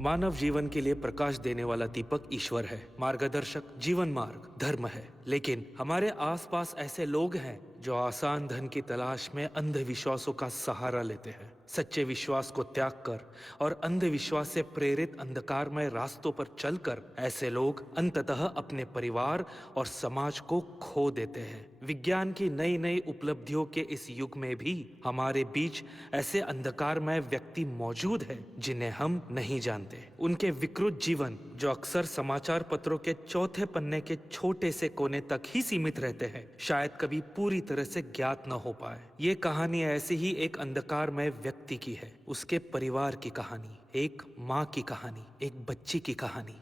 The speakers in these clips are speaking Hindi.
मानव जीवन के लिए प्रकाश देने वाला दीपक ईश्वर है, मार्गदर्शक जीवन मार्ग धर्म है। लेकिन हमारे आसपास ऐसे लोग हैं जो आसान धन की तलाश में अंधविश्वासों का सहारा लेते हैं। सच्चे विश्वास को त्याग कर और अंधविश्वास से प्रेरित अंधकारमय रास्तों पर चलकर ऐसे लोग अंततः अपने परिवार और समाज को खो देते हैं। विज्ञान की नई नई उपलब्धियों के इस युग में भी हमारे बीच ऐसे अंधकारमय व्यक्ति मौजूद हैं जिन्हें हम नहीं जानते। उनके विकृत जीवन जो अक्सर समाचार पत्रों के चौथे पन्ने के छोटे से कोने तक ही सीमित रहते हैं, शायद कभी पूरी तरह से ज्ञात न हो पाए। ये कहानी ऐसे ही एक अंधकारमय व्यक्ति की है, उसके परिवार की कहानी, एक माँ की कहानी, एक बच्ची की कहानी।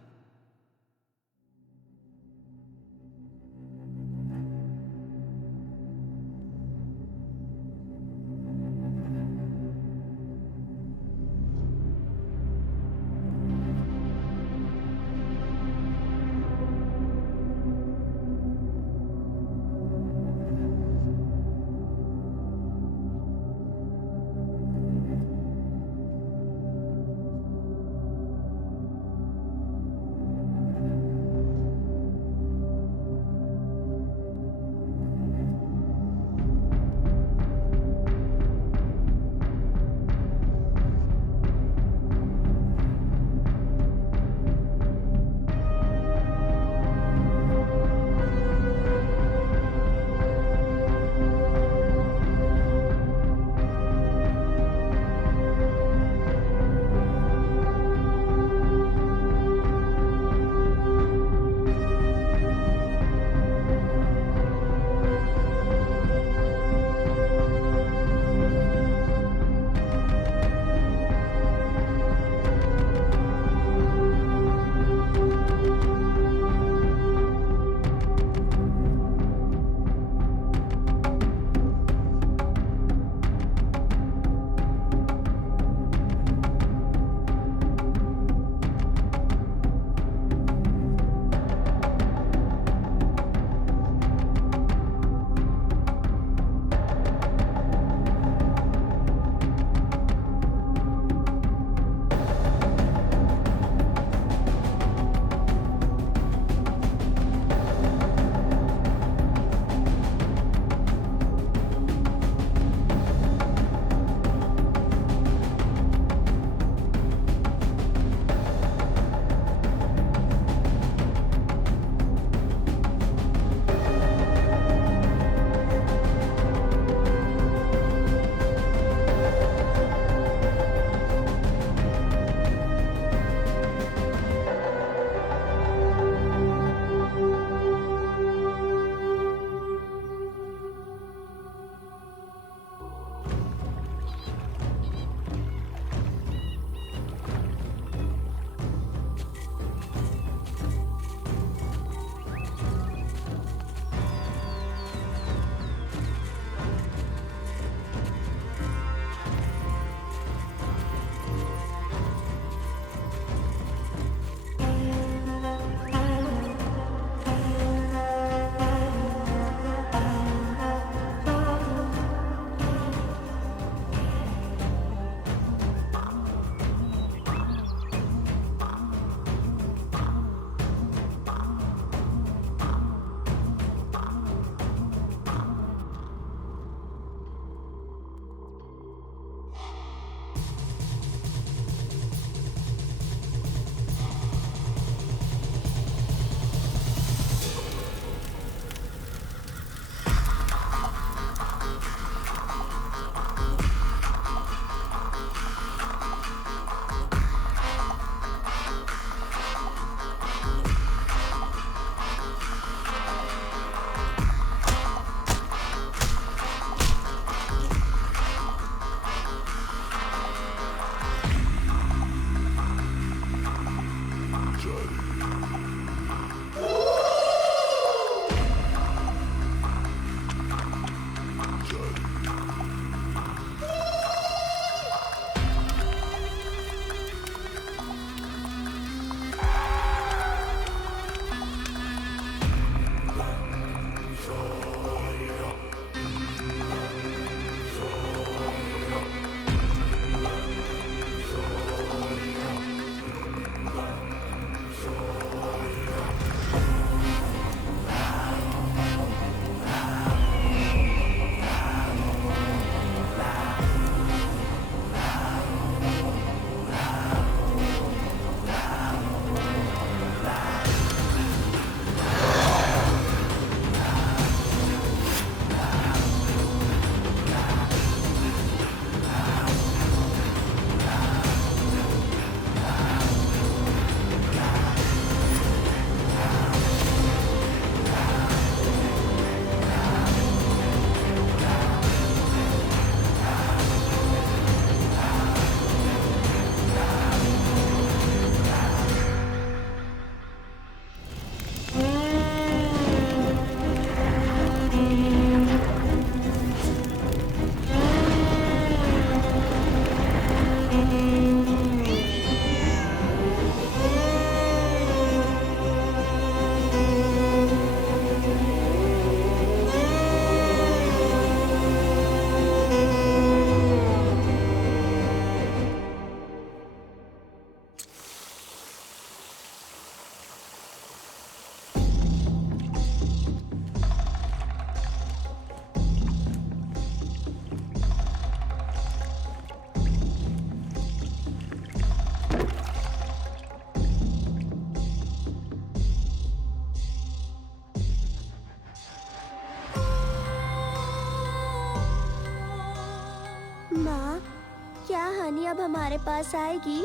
क्या हनी अब हमारे पास आएगी?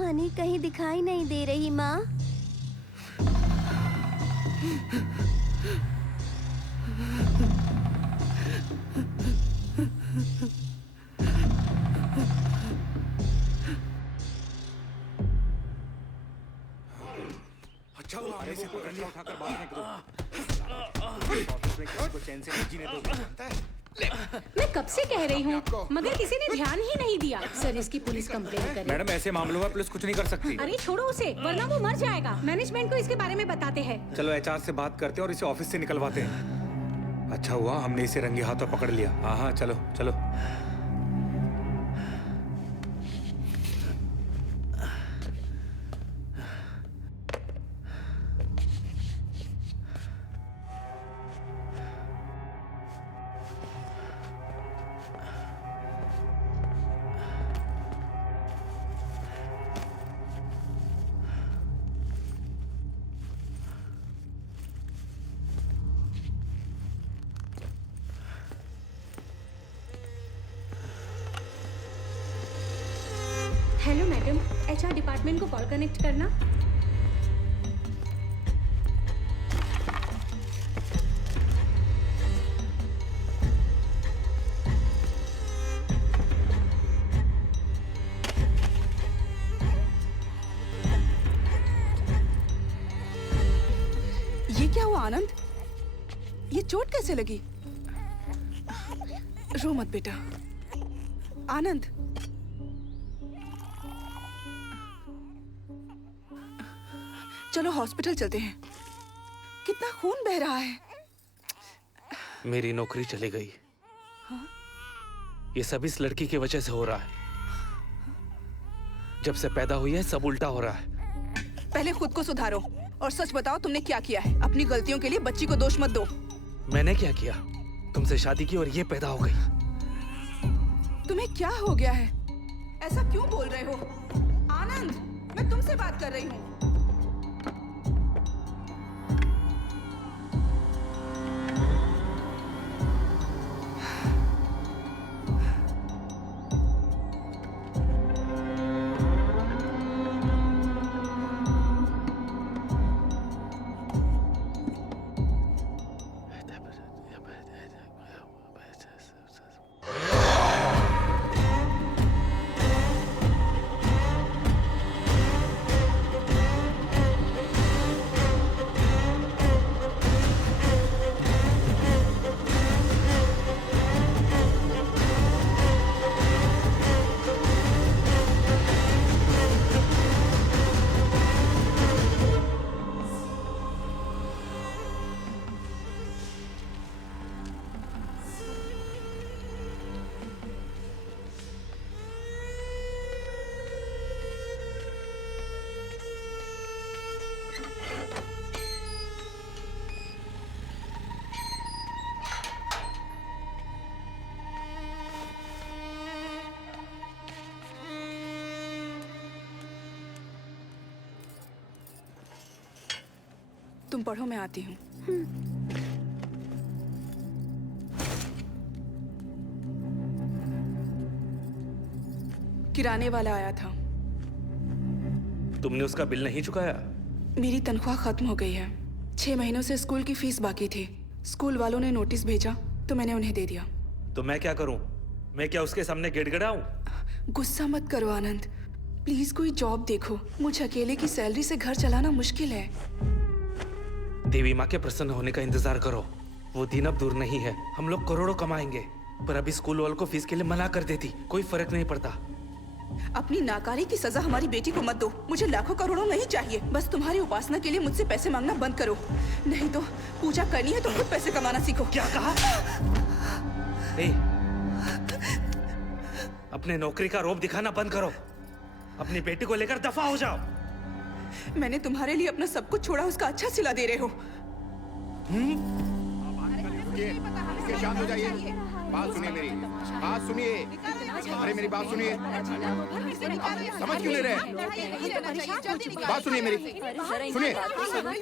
हनी कहीं दिखाई नहीं दे रही माँ। अच्छा हुआ हमने इसे पकड़ लिया। उठाकर बाहर फेंक दो। ऑफिस में किसी को चैन से नहीं जीने दोगे, जानता है? मैं कब से कह रही हूँ, मगर किसी ने ध्यान ही नहीं दिया। सर इसकी पुलिस कंप्लेंट करे। मैडम ऐसे मामलों में पुलिस कुछ नहीं कर सकती। अरे छोड़ो उसे, वरना वो मर जाएगा। मैनेजमेंट को इसके बारे में बताते हैं। चलो एचआर से बात करते हैं और इसे ऑफिस से निकलवाते हैं। अच्छा हुआ हमने इसे रंगे हाथों पकड़ लिया। हाँ हाँ चलो चलो। हेलो मैडम, एचआर डिपार्टमेंट को कॉल कनेक्ट करना। ये क्या हुआ आनंद? ये चोट कैसे लगी? रो मत बेटा। आनंद, चलो हॉस्पिटल चलते हैं। कितना खून बह रहा है। मेरी नौकरी चली गई। ये सब इस लड़की की वजह से हो रहा है। जब से पैदा हुई है सब उल्टा हो रहा है। पहले खुद को सुधारो और सच बताओ तुमने क्या किया है। अपनी गलतियों के लिए बच्ची को दोष मत दो। मैंने क्या किया? तुमसे शादी की और ये पैदा हो गई। तुम्हें क्या हो गया है? ऐसा क्यों बोल रहे हो? आनंद, मैं तुमसे बात कर रही हूँ। तुम पढ़ो, मैं आती हूँ। किराने वाला आया था। तुमने उसका बिल नहीं चुकाया? मेरी तनख्वाह खत्म हो गई है। 6 महीनों से स्कूल की फीस बाकी थी। स्कूल वालों ने नोटिस भेजा तो मैंने उन्हें दे दिया। तो मैं क्या करूं? मैं क्या उसके सामने गिड़गिड़ाऊं? गुस्सा मत करो आनंद, प्लीज कोई जॉब देखो। मुझे अकेले की सैलरी से घर चलाना मुश्किल है। देवी माँ के प्रसन्न होने का इंतजार करो। वो दिन अब दूर नहीं है। हम लोग करोड़ों कमाएंगे। पर अभी स्कूल वालों को फीस के लिए मना कर देती, कोई फर्क नहीं पड़ता। अपनी नाकारी की सजा हमारी बेटी को मत दो। मुझे लाखों करोड़ों नहीं चाहिए। बस तुम्हारी उपासना के लिए मुझसे पैसे मांगना बंद करो। नहीं तो पूजा करनी है तो खुद पैसे कमाना सीखो। क्या कहा? अपने नौकरी का रौब दिखाना बंद करो। अपनी बेटी को लेकर दफा हो जाओ। मैंने तुम्हारे लिए अपना सब कुछ छोड़ा, उसका अच्छा सिला दे रहे हो। शांत हो जाइए। बात सुनिए मेरी, बात सुनिए। अरे मेरी बात सुनिए, समझ क्यों नहीं रहे? बात सुनिए मेरी, सुनिए,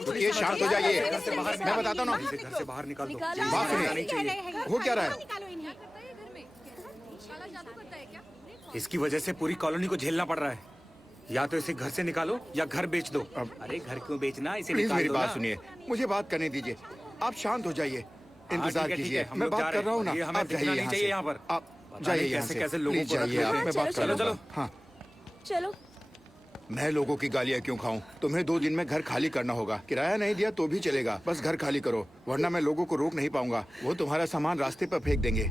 रुकिए, शांत हो जाइए, मैं बताता हूँ ना। घर से बाहर निकाल दो। बात सुनिए, हो क्या रहा है? इसकी वजह से पूरी कॉलोनी को झेलना पड़ रहा है। या तो इसे घर से निकालो या घर बेच दो। अरे घर क्यों बेचना, इसे प्लीज निकाल मेरी दो बात ना। सुनिए, मुझे बात करने दीजिए, आप शांत हो जाइए, इंतजार ठीक है, कीजिए, हम मैं लोग जा बात रहे कर रहा हूँ ना। हैं। ये हमें आप दिखना जाइए नहीं यहाँ चाहिए से, यहाँ पर। आप पता जाइए नहीं यहाँ कैसे से, कैसे लोगों प्लीज को रख जाइए लेते आप, हैं। मैं बात कर चलो, रहा हूँ। चलो। हाँ, चलो। मैं लोगों की गालियाँ क्यों खाऊं? तुम्हें 2 दिन में घर खाली करना होगा। किराया नहीं दिया तो भी चलेगा, बस घर खाली करो, वरना मैं लोगों को रोक नहीं पाऊंगा। वो तुम्हारा सामान रास्ते पर फेंक देंगे।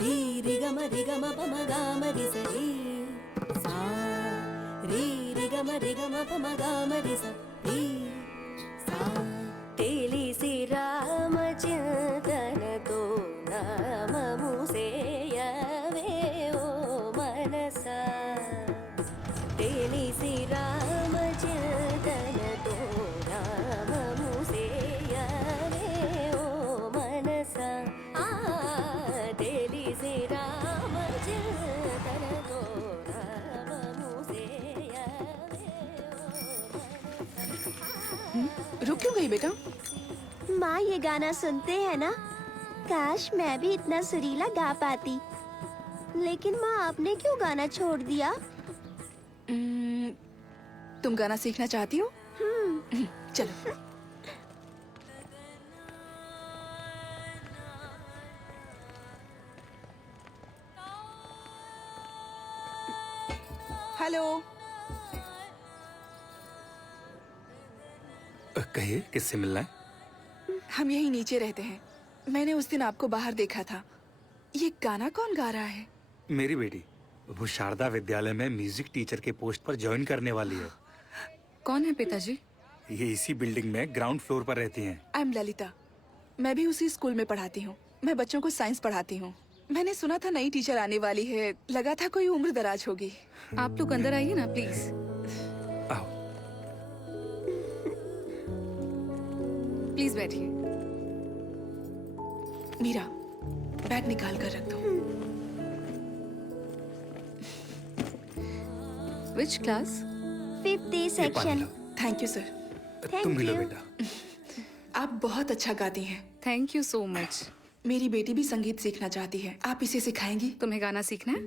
री रि ग म रि ग म प म ग म रि स री सा री रि ग म रि ग म प म ग म रि स री सा తెలిసి రామచింతనతో నామము సేయవే ఓ మనసా తెలిసి రామచింతనతో నామము సేయవే ఓ మనసా తెలిసి రామచింతనతో నామము సేయవే रुक क्यों गई बेटा? माँ ये गाना सुनते हैं ना? काश मैं भी इतना सुरीला गा पाती। लेकिन माँ आपने क्यों गाना छोड़ दिया? तुम गाना सीखना चाहती हो? चलो। हेलो। कहिए, किससे मिलना है? हम यहीं नीचे रहते हैं। मैंने उस दिन आपको बाहर देखा था। ये गाना कौन गा रहा है? मेरी बेटी, वो शारदा विद्यालय में म्यूजिक टीचर के पोस्ट पर ज्वाइन करने वाली है। कौन है पिताजी? ये इसी बिल्डिंग में ग्राउंड फ्लोर पर रहती हैं। I am Lalita. मैं भी उसी स्कूल में पढ़ाती हूँ। मैं बच्चों को साइंस पढ़ाती हूँ। मैंने सुना था नई टीचर आने वाली है। लगा था कोई उम्र दराज होगी। आप लोग अंदर आइए ना प्लीज। आओ। प्लीज बैठिए। मीरा, बैग निकाल कर रख दो। Which class? 5th ये पानी section. Low. Thank you sir. तुम भी लो you. बेटा। आप बहुत अच्छा गाती हैं। Thank you so much. मेरी बेटी भी संगीत सीखना चाहती है। आप इसे सिखाएंगी? तुम्हें गाना सीखना है?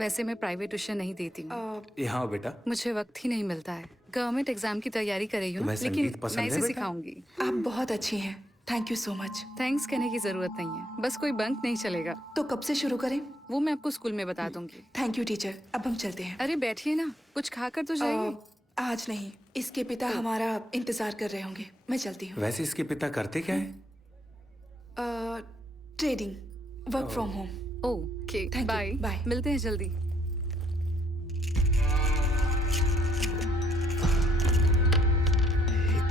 वैसे मैं प्राइवेट ट्यूशन नहीं देती हूँ। यहाँ आओ बेटा। मुझे वक्त ही नहीं मिलता है। गवर्नमेंट एग्जाम की तैयारी कर रही हूँ, तुम्हें लेकिन संगीत पसंद मैं है इसे बेटा? सिखाऊंगी। आप बहुत अच्छी हैं। Thank you so much. Thanks कहने की जरूरत नहीं है, बस कोई बंक नहीं चलेगा। तो कब से शुरू करें? वो मैं आपको स्कूल में बता दूंगी। Thank you teacher. अब हम चलते हैं। अरे बैठिए ना, कुछ खाकर तो जाइए। आज नहीं, इसके पिता हमारा इंतजार कर रहे होंगे। मैं चलती हूँ। वैसे इसके पिता करते क्या है? Trading, work from home. Okay, Thank you. Bye. Bye. मिलते हैं जल्दी। 1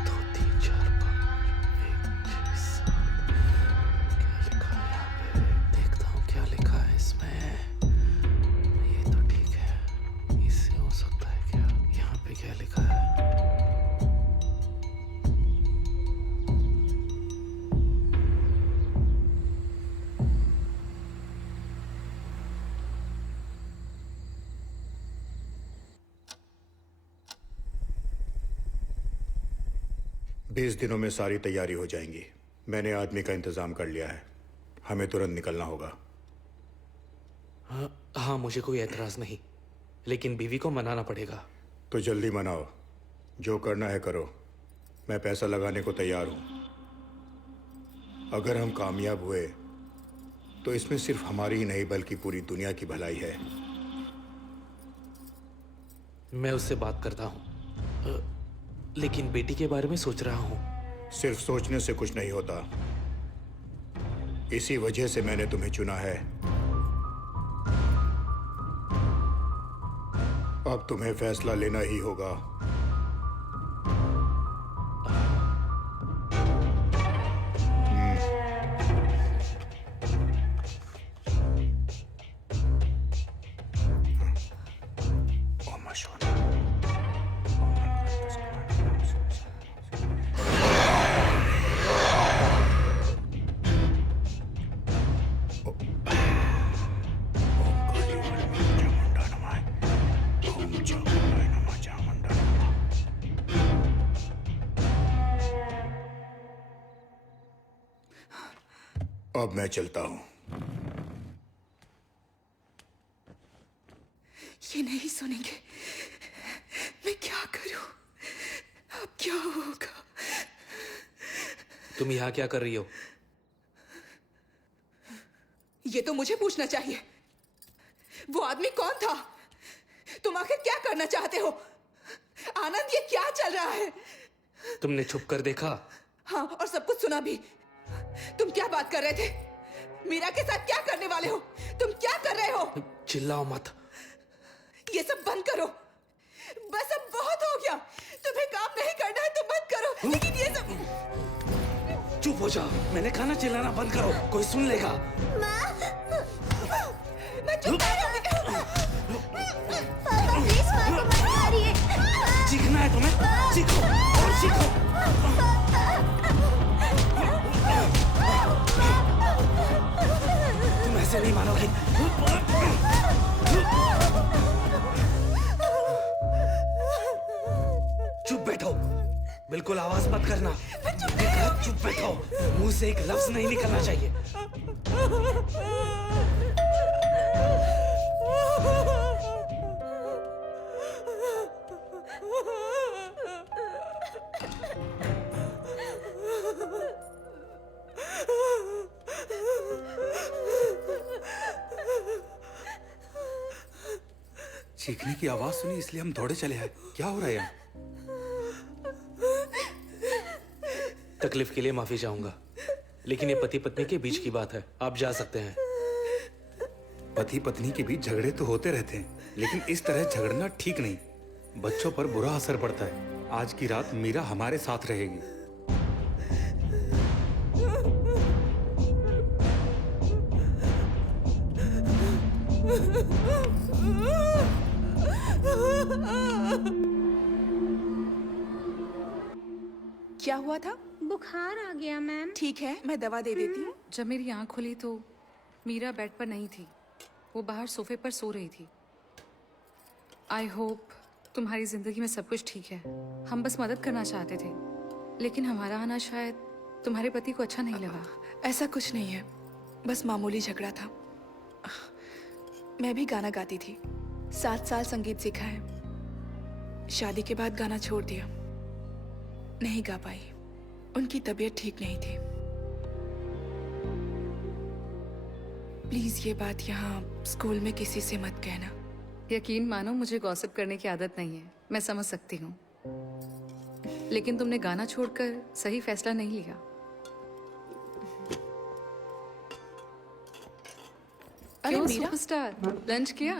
2 3 4 5 6 7 क्या लिखा है यहाँ पे? देखता हूँ क्या लिखा है इसमें। ये तो ठीक है, इससे हो सकता है क्या? यहाँ पे क्या लिखा है? बीस दिनों में सारी तैयारी हो जाएंगी। मैंने आदमी का इंतजाम कर लिया है, हमें तुरंत निकलना होगा। हाँ, मुझे कोई एतराज नहीं, लेकिन बीवी को मनाना पड़ेगा। तो जल्दी मनाओ, जो करना है करो, मैं पैसा लगाने को तैयार हूं। अगर हम कामयाब हुए तो इसमें सिर्फ हमारी ही नहीं बल्कि पूरी दुनिया की भलाई है। मैं उससे बात करता हूँ, लेकिन बेटी के बारे में सोच रहा हूँ। सिर्फ सोचने से कुछ नहीं होता। इसी वजह से मैंने तुम्हें चुना है। अब तुम्हें फैसला लेना ही होगा। अब मैं चलता हूं। ये नहीं सुनेंगे। मैं क्या करूं? अब क्या होगा? तुम यहाँ क्या कर रही हो? ये तो मुझे पूछना चाहिए। वो आदमी कौन था? तुम आखिर क्या करना चाहते हो? आनंद, ये क्या चल रहा है? तुमने छुप कर देखा? हाँ, और सब कुछ सुना भी। तुम क्या बात कर रहे थे? मीरा के साथ क्या करने वाले हो? तुम क्या कर रहे हो? चिल्लाओ मत। ये सब बंद करो। बस अब बहुत हो गया। तुम्हें काम नहीं करना है तो मत करो, लेकिन ये सब। चुप हो जाओ। मैंने खाना चिल्लाना बंद करो, कोई सुन लेगा। मैं चुप पापा प्लीज माँ को मत मारिए। चीखना है तुम्हें? चीखो और चीखो। तुम ऐसे नहीं मानोगी। चुप बैठो, बिल्कुल आवाज मत करना। चुप बैठो, मुंह से एक लफ्ज नहीं निकलना चाहिए। चीखने की आवाज सुनी इसलिए हम दौड़े चले आए। क्या हो रहा है यहाँ? तकलीफ के लिए माफी चाहूंगा, लेकिन ये पति पत्नी के बीच की बात है। आप जा सकते हैं। पति पत्नी के बीच झगड़े तो होते रहते हैं, लेकिन इस तरह झगड़ना ठीक नहीं। बच्चों पर बुरा असर पड़ता है। आज की रात मीरा हमारे साथ रहेगी। क्या हुआ था? बुखार आ गया मैम। ठीक है, मैं दवा दे देती हूँ। जब मेरी आंख खुली तो मीरा बेड पर नहीं थी, वो बाहर सोफे पर सो रही थी। आई होप तुम्हारी जिंदगी में सब कुछ ठीक है। हम बस मदद करना चाहते थे, लेकिन हमारा आना शायद तुम्हारे पति को अच्छा नहीं लगा। ऐसा कुछ नहीं है, बस मामूली झगड़ा था। मैं भी गाना गाती थी, 7 साल संगीत सीखा है। शादी के बाद गाना छोड़ दिया, नहीं गा पाई। उनकी तबीयत ठीक नहीं थी। प्लीज ये बात यहाँ स्कूल में किसी से मत कहना। यकीन मानो, मुझे गॉसिप करने की आदत नहीं है। मैं समझ सकती हूँ, लेकिन तुमने गाना छोड़कर सही फैसला नहीं लिया। अरे क्यों मीरा, सुपरस्टार, लंच किया?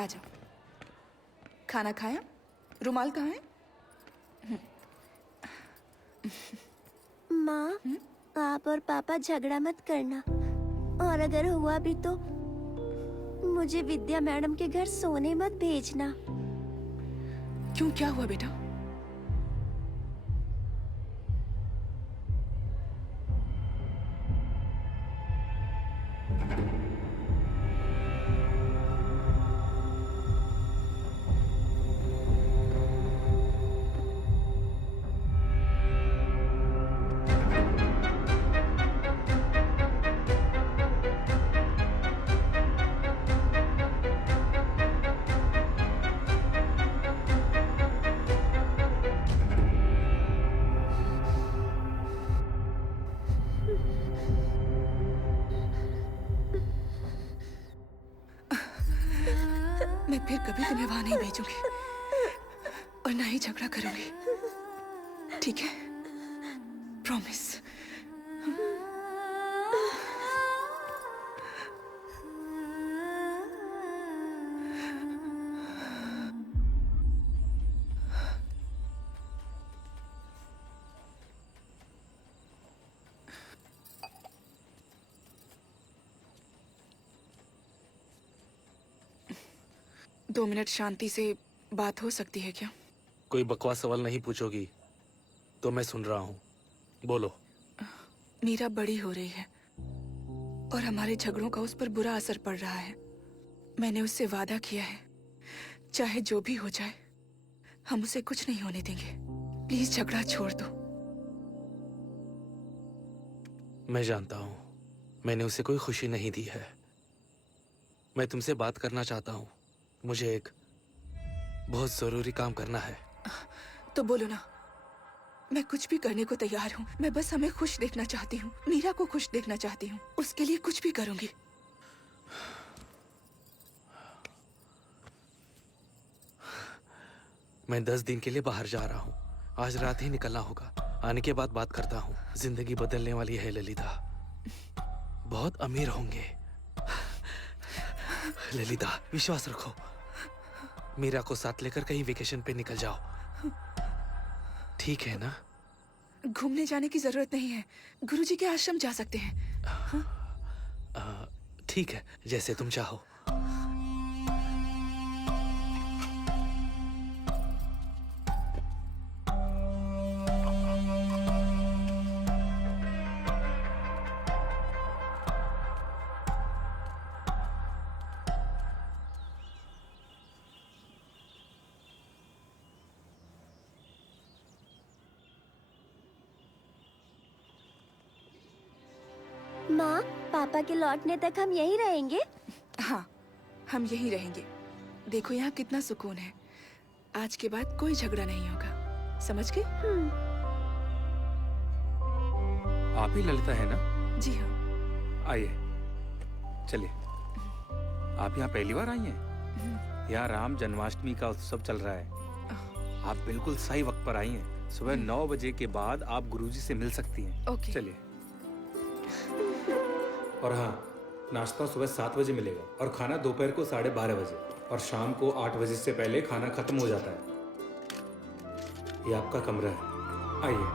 आ जाओ। खाना खाया? रुमाल कहाँ है? माँ, आप और पापा झगड़ा मत करना, और अगर हुआ भी तो मुझे विद्या मैडम के घर सोने मत भेजना। क्यों, क्या हुआ बेटा? मैं फिर कभी तुम्हें वहां नहीं भेजूंगी और ना ही झगड़ा करूंगी, ठीक है? प्रॉमिस। दो मिनट शांति से बात हो सकती है क्या? कोई बकवास सवाल नहीं पूछोगी तो मैं सुन रहा हूँ, बोलो। मीरा बड़ी हो रही है और हमारे झगड़ों का उस पर बुरा असर पड़ रहा है। मैंने उससे वादा किया है, चाहे जो भी हो जाए हम उसे कुछ नहीं होने देंगे। प्लीज झगड़ा छोड़ दो। मैं जानता हूँ मैंने उसे कोई खुशी नहीं दी है। मैं तुमसे बात करना चाहता हूँ। मुझे एक बहुत जरूरी काम करना है। तो बोलो ना, मैं कुछ भी करने को तैयार हूँ। मैं बस हमें खुश देखना चाहती हूँ, मीरा को खुश देखना चाहती हूँ। उसके लिए कुछ भी करूंगी। मैं 10 दिन के लिए बाहर जा रहा हूँ। आज रात ही निकलना होगा। आने के बाद बात करता हूँ। जिंदगी बदलने वाली है ललिता। बहुत अमीर होंगे। ललिता विश्वास रखो। मीरा को साथ लेकर कहीं वेकेशन पे निकल जाओ, ठीक है ना? घूमने जाने की जरूरत नहीं है, गुरुजी के आश्रम जा सकते हैं। ठीक है, जैसे तुम चाहो। माँ, पापा के लौटने तक हम यहीं रहेंगे? हाँ, हम यहीं रहेंगे। देखो यहाँ कितना सुकून है। आज के बाद कोई झगड़ा नहीं होगा, समझ गए? आप ही ललिता है ना? जी हाँ। आइए, चलिए। आप यहाँ पहली बार आई हैं? यहाँ राम जन्माष्टमी का उत्सव चल रहा है। आप बिल्कुल सही वक्त पर आई हैं। सुबह 9 बजे के बाद आप गुरुजी से मिल सकती हैं। ओके। चलिए। और हाँ, नाश्ता सुबह 7 बजे मिलेगा और खाना दोपहर को 12:30 बजे और शाम को 8 बजे से पहले खाना खत्म हो जाता है। ये आपका कमरा है, आइए।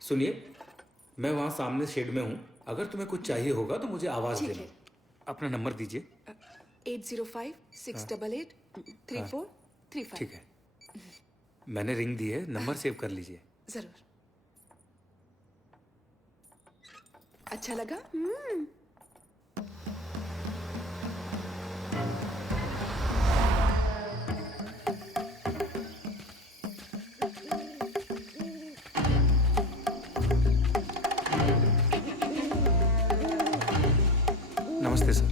सुनिए, मैं वहाँ सामने शेड में हूँ। अगर तुम्हें कुछ चाहिए होगा तो मुझे आवाज ठीक देना। है। अपना नंबर दीजिए। 8056883435। ठीक है, मैंने रिंग दी है, नंबर सेव कर लीजिए। जरूर। अच्छा लगा? नमस्ते सर।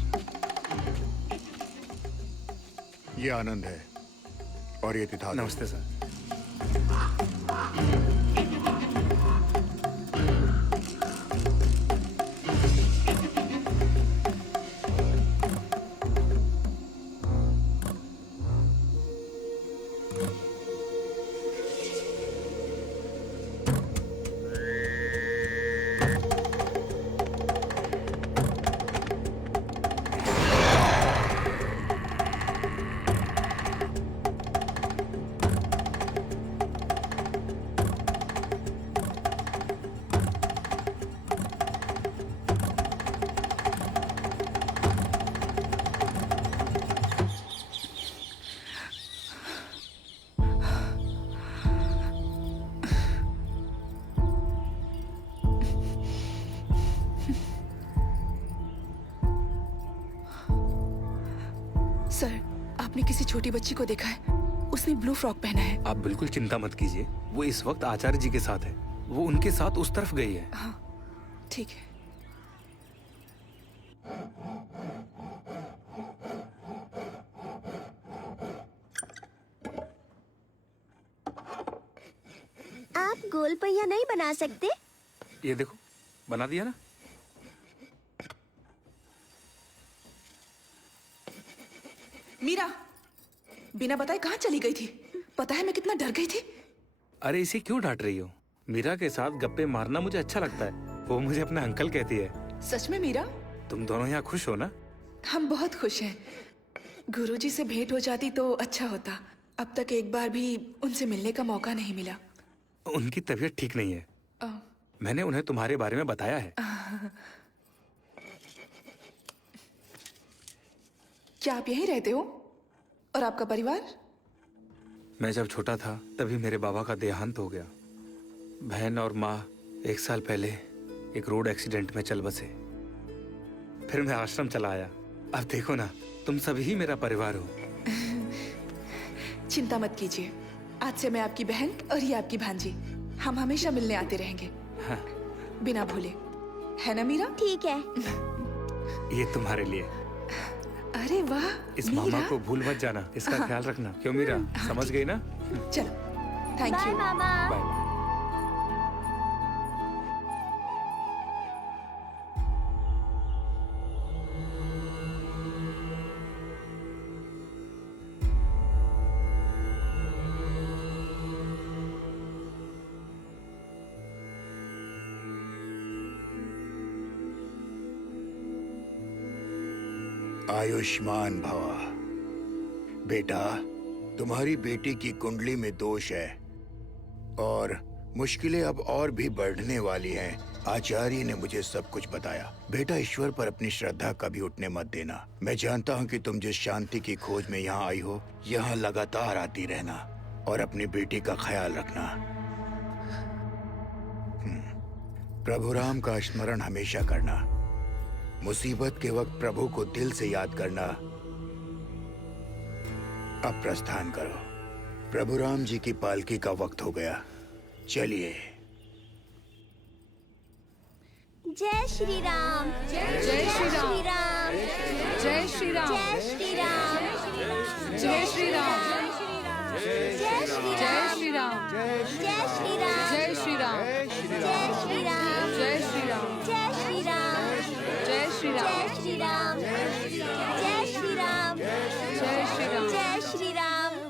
ये आनंद है और ये तिथा। नमस्ते सर। सर, आपने किसी छोटी बच्ची को देखा है? उसने ब्लू फ्रॉक पहना है। आप बिल्कुल चिंता मत कीजिए, वो इस वक्त आचार्य जी के साथ है। वो उनके साथ उस तरफ गई है। हाँ, ठीक है। आप गोल पहिया नहीं बना सकते? ये देखो, बना दिया ना? मीरा बिना बताए कहाँ चली गई थी? पता है मैं कितना डर गई थी। अरे इसे क्यों डांट रही हो? मीरा के साथ गप्पे मारना मुझे अच्छा लगता है। वो मुझे अपना अंकल कहती है। सच में मीरा? तुम दोनों यहाँ खुश हो ना? हम बहुत खुश हैं। गुरुजी से भेंट हो जाती तो अच्छा होता। अब तक एक बार भी उनसे मिलने का मौका नहीं मिला। उनकी तबीयत ठीक नहीं है। अ, मैंने उन्हें तुम्हारे बारे में बताया है। क्या आप यहीं रहते हो? और आपका परिवार? मैं जब छोटा था तभी मेरे बाबा का देहांत हो गया। बहन और माँ 1 साल पहले एक रोड एक्सीडेंट में चल बसे। फिर मैं आश्रम चला आया। अब देखो ना, तुम सभी ही मेरा परिवार हो। चिंता मत कीजिए, आज से मैं आपकी बहन और ये आपकी भांजी। हम हमेशा मिलने आते रहेंगे। हाँ। बिना भूले, है ना मीरा? ठीक है। ये तुम्हारे लिए। अरे वाह इस मीरा। मामा को भूल मत जाना, इसका ख्याल रखना। क्यों मीरा, समझ गई ना? चलो, थैंक बाय यू। मामा। बाय। आयुष्मान भवा। बेटा, तुम्हारी बेटी की कुंडली में दोष है और मुश्किलें अब और भी बढ़ने वाली हैं। आचार्य ने मुझे सब कुछ बताया। बेटा, ईश्वर पर अपनी श्रद्धा कभी उठने मत देना। मैं जानता हूँ कि तुम जिस शांति की खोज में यहाँ आई हो, यहाँ लगातार आती रहना और अपनी बेटी का ख्याल रखना। प्रभु राम का स्मरण हमेशा करना। मुसीबत के वक्त प्रभु को दिल से याद करना। अब प्रस्थान करो। प्रभु राम जी की पालकी का वक्त हो गया। चलिए। जय श्री राम। जय श्री राम। श्री राम। जय श्री राम। जय श्री राम। जय श्री राम। जय श्री जय राम। श्री राम। जय श्री राम। जय श्री राम। जय श्री राम। जय श्री राम। जय श्री राम। जय श्री राम। जय श्री राम। जय श्री राम। जय श्री राम। जय श्री राम।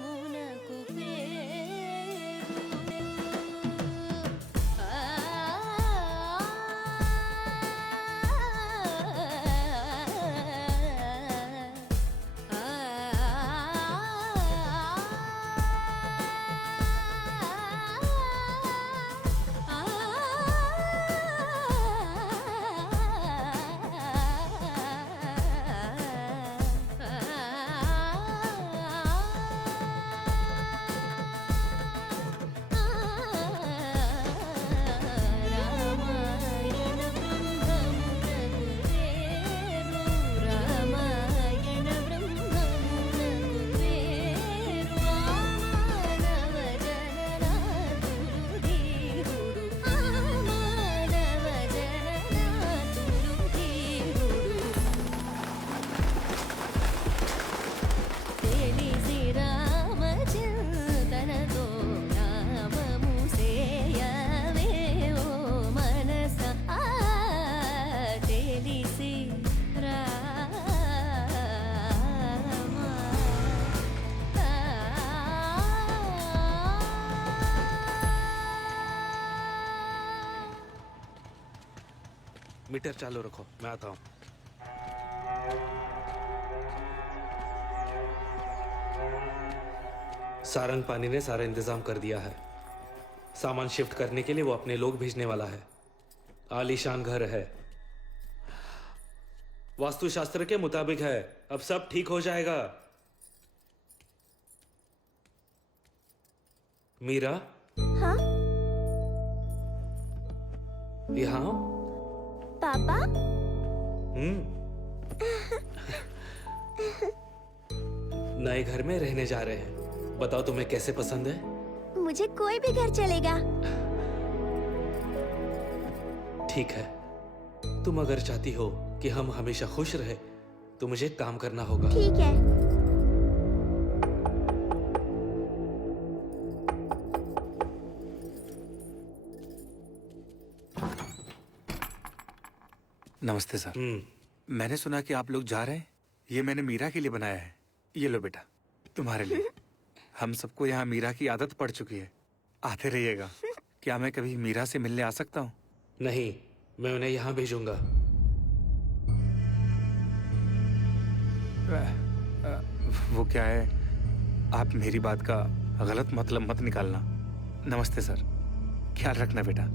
मीटर चालू रखो, मैं आता हूँ। सारंग पानी ने सारा इंतजाम कर दिया है। सामान शिफ्ट करने के लिए वो अपने लोग भेजने वाला है। आलीशान घर है, वास्तुशास्त्र के मुताबिक है। अब सब ठीक हो जाएगा। मीरा, हाँ यहाँ आओ। पापा। नए घर में रहने जा रहे हैं। बताओ तुम्हें कैसे पसंद है? मुझे कोई भी घर चलेगा। ठीक है, तुम अगर चाहती हो कि हम हमेशा खुश रहे तो मुझे काम करना होगा। ठीक है। नमस्ते सर। मैंने सुना कि आप लोग जा रहे हैं। ये मैंने मीरा के लिए बनाया है। ये लो बेटा, तुम्हारे लिए। हम सबको यहाँ मीरा की आदत पड़ चुकी है। आते रहिएगा। क्या मैं कभी मीरा से मिलने आ सकता हूँ? नहीं, मैं उन्हें यहाँ भेजूंगा। वो क्या है, आप मेरी बात का गलत मतलब मत निकालना। नमस्ते सर, ख्याल रखना बेटा।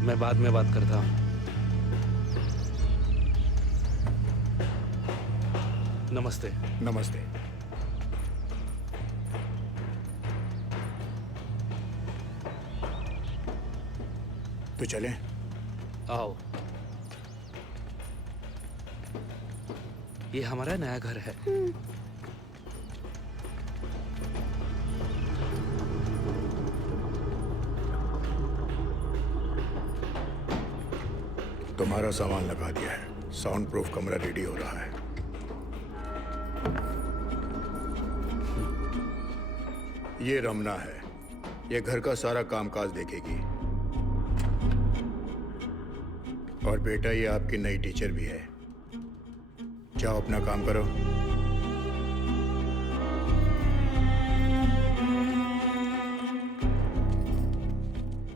मैं बाद में बात करता हूँ। नमस्ते। नमस्ते। तो चलें? आओ। ये हमारा नया घर है। तुम्हारा सामान लगा दिया है। साउंड प्रूफ कमरा रेडी हो रहा है। ये रमना है। ये घर का सारा कामकाज देखेगी। और बेटा, ये आपकी नई टीचर भी है। जाओ अपना काम करो।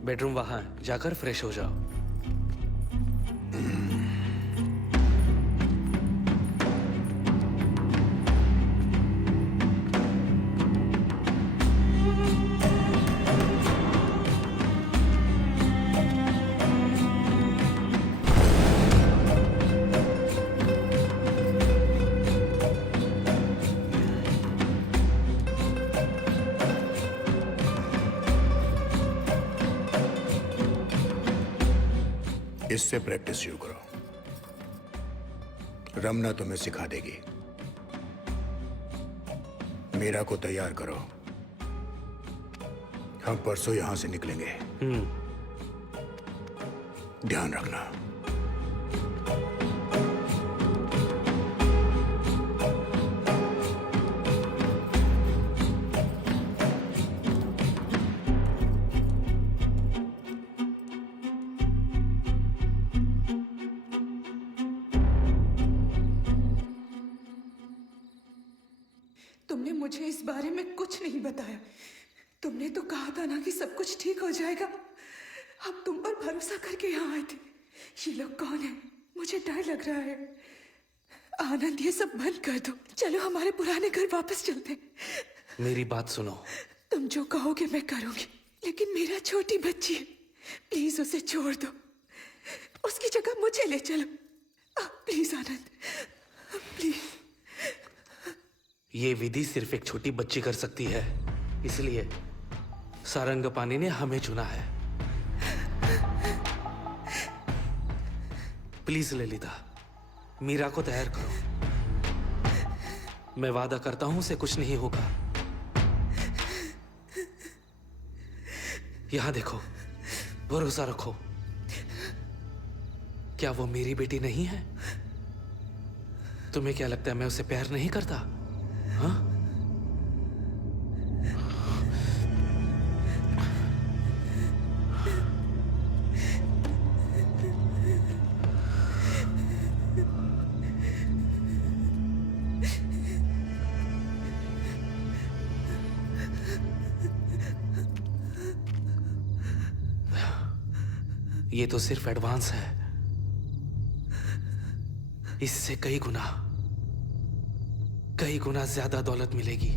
बेडरूम वहां है, जाकर फ्रेश हो जाओ। इससे प्रैक्टिस शुरू करो। रमना तुम्हें सिखा देगी। मीरा को तैयार करो। हम परसों यहां से निकलेंगे। ध्यान रखना। तुमने मुझे इस बारे में कुछ नहीं बताया। तुमने तो कहा था ना कि सब कुछ ठीक हो जाएगा। हम तुम पर भरोसा करके यहाँ आए थे। ये लोग कौन है? मुझे डर लग रहा है। आनंद, ये सब बंद कर दो। चलो हमारे पुराने घर वापस चलते। मेरी बात सुनो। तुम जो कहोगे मैं करूंगी, लेकिन मेरा छोटी बच्ची है। प्लीज उसे छोड़ दो। उसकी जगह मुझे ले चलो। Please Anand, please. ये विधि सिर्फ एक छोटी बच्ची कर सकती है, इसलिए सारंगपाणि ने हमें चुना है। प्लीज ललिता, मीरा को तैयार करो। मैं वादा करता हूं उसे कुछ नहीं होगा। यहां देखो, भरोसा रखो। क्या वो मेरी बेटी नहीं है? तुम्हें क्या लगता है मैं उसे प्यार नहीं करता? हाँ? ये तो सिर्फ एडवांस है। इससे कई गुना ज्यादा दौलत मिलेगी।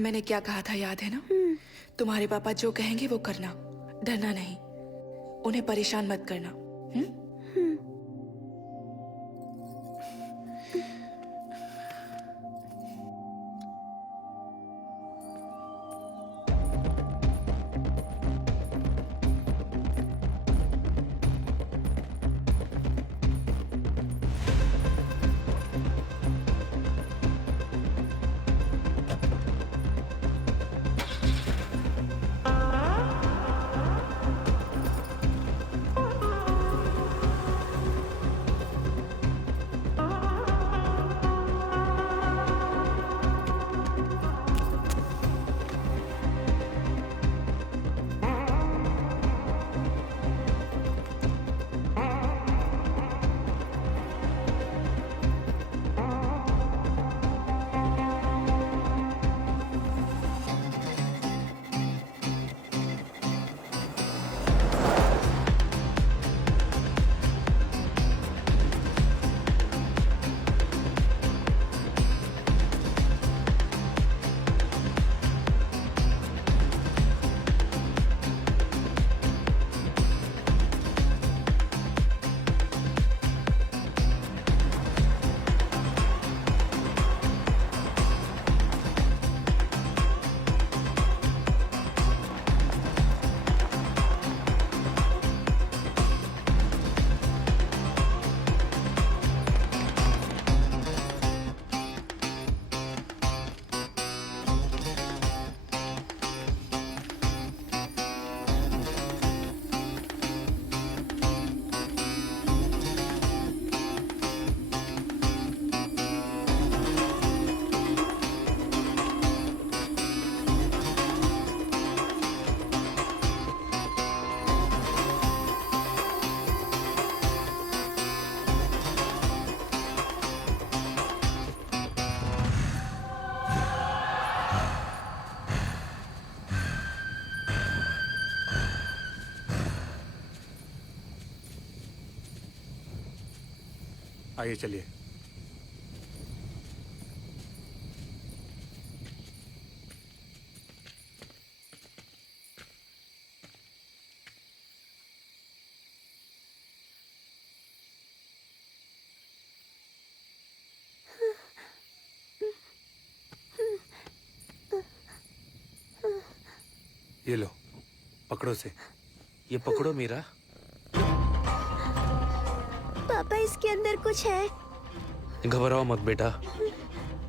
मैंने क्या कहा था याद है ना? तुम्हारे पापा जो कहेंगे वो करना, डरना नहीं, उन्हें परेशान मत करना। आइए चलिए। ये लो, पकड़ो से। ये पकड़ो मीरा। पापा इसके अंदर कुछ है। घबराओ मत बेटा,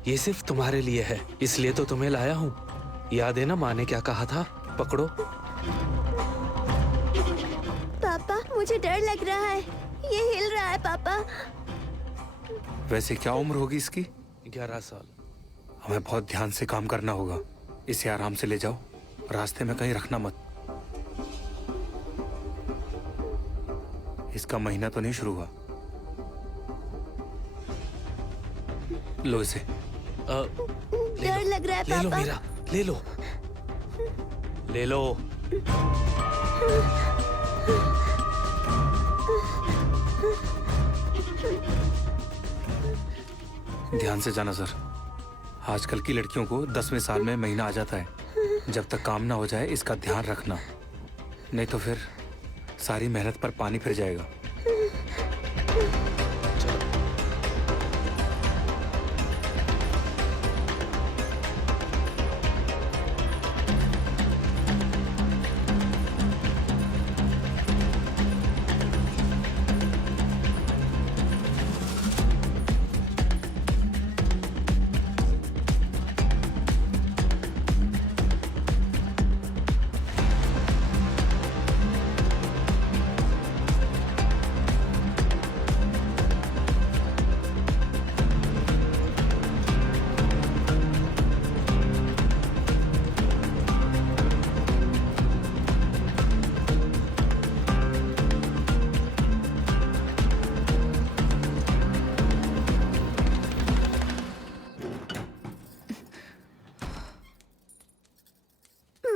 ये सिर्फ तुम्हारे लिए है, इसलिए तो तुम्हें लाया हूँ। याद है ना माँ ने क्या कहा था? पकड़ो। पापा मुझे डर लग रहा है, ये हिल रहा है पापा। वैसे क्या उम्र होगी इसकी? 11 साल। हमें बहुत ध्यान से काम करना होगा। इसे आराम से ले जाओ, रास्ते में कहीं रखना मत। इसका महीना तो नहीं शुरू हुआ। लो इसे। डर लग रहा है ले लो पापा। मीरा, ले लो, ले लो। ध्यान से जाना सर। आजकल की लड़कियों को 10वें साल में महीना आ जाता है। जब तक काम ना हो जाए इसका ध्यान रखना, नहीं तो फिर सारी मेहनत पर पानी फिर जाएगा।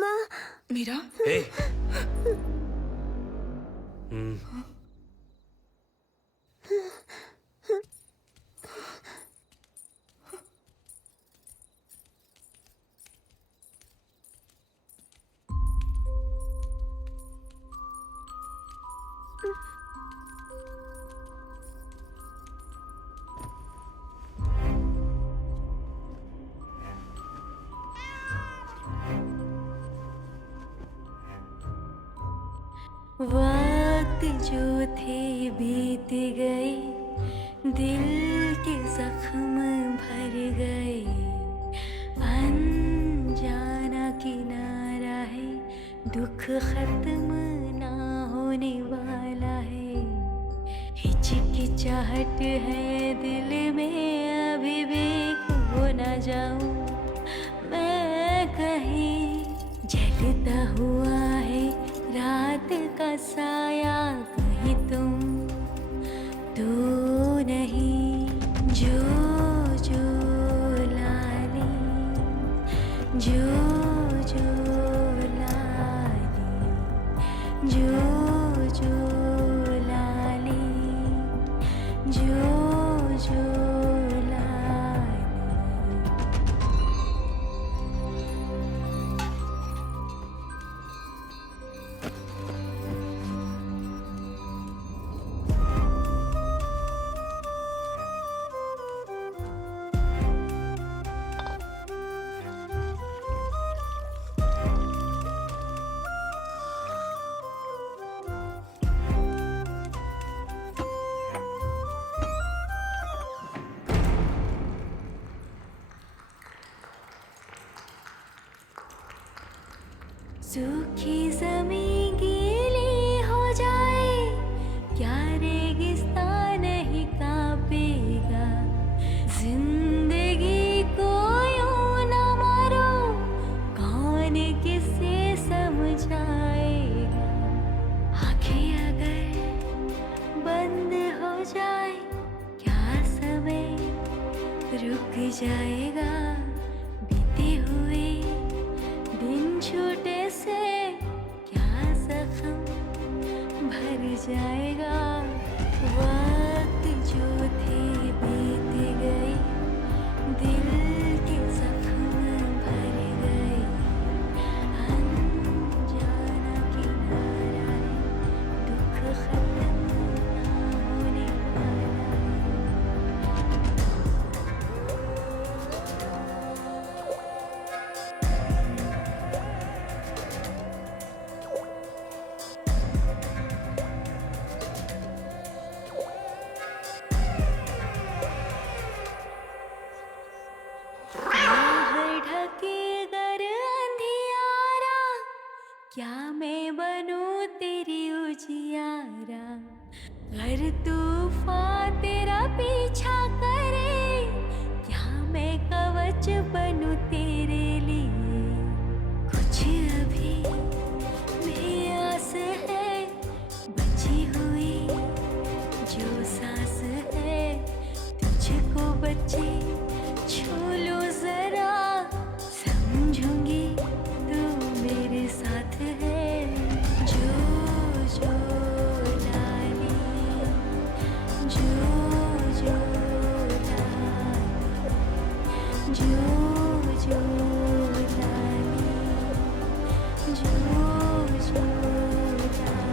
माँ। मीरा, हे वक्त जो थे बीत गए, दिल के जख्म भर गए, अनजाना किनारा है, दुख खत्म ना होने वाला है, हिचकिचाहट है दिल में, अभी भी खो ना जाऊं मैं कहीं, जलता हुआ है रात का साया, कहीं तुम तो नहीं, जो जो लाली, जो जो लाली, जो जो लाली, जो जो लाली। सूखी ज़मीं गीली हो जाए, क्या रेगिस्तान नहीं कांपेगा, जिंदगी को यूं न मारो, कौन किसे समझाएगा, आँखें अगर बंद हो जाए, क्या समय रुक जाएगा, बीते हुए दिन छूटे से क्या जख्म भर जाएगा, वक्त जो थे बीत गए, दिल के जख्म भर गए, अनजाना किनारा है, दुख खत्म ना होने वाला है। क्या मैं बनूं तेरी उजियारा, घर तूफान तेरा पीछा करे, क्या मैं कवच बनूं तेरे लिए, कुछ अभी भी आस है बची हुई, जो सांस है तुझको बचे, छू लो जरा, समझूंगी तू मेरे साथ है, जो जो लाली, जो जो लाली, जो जो लाली, जो जो लाली।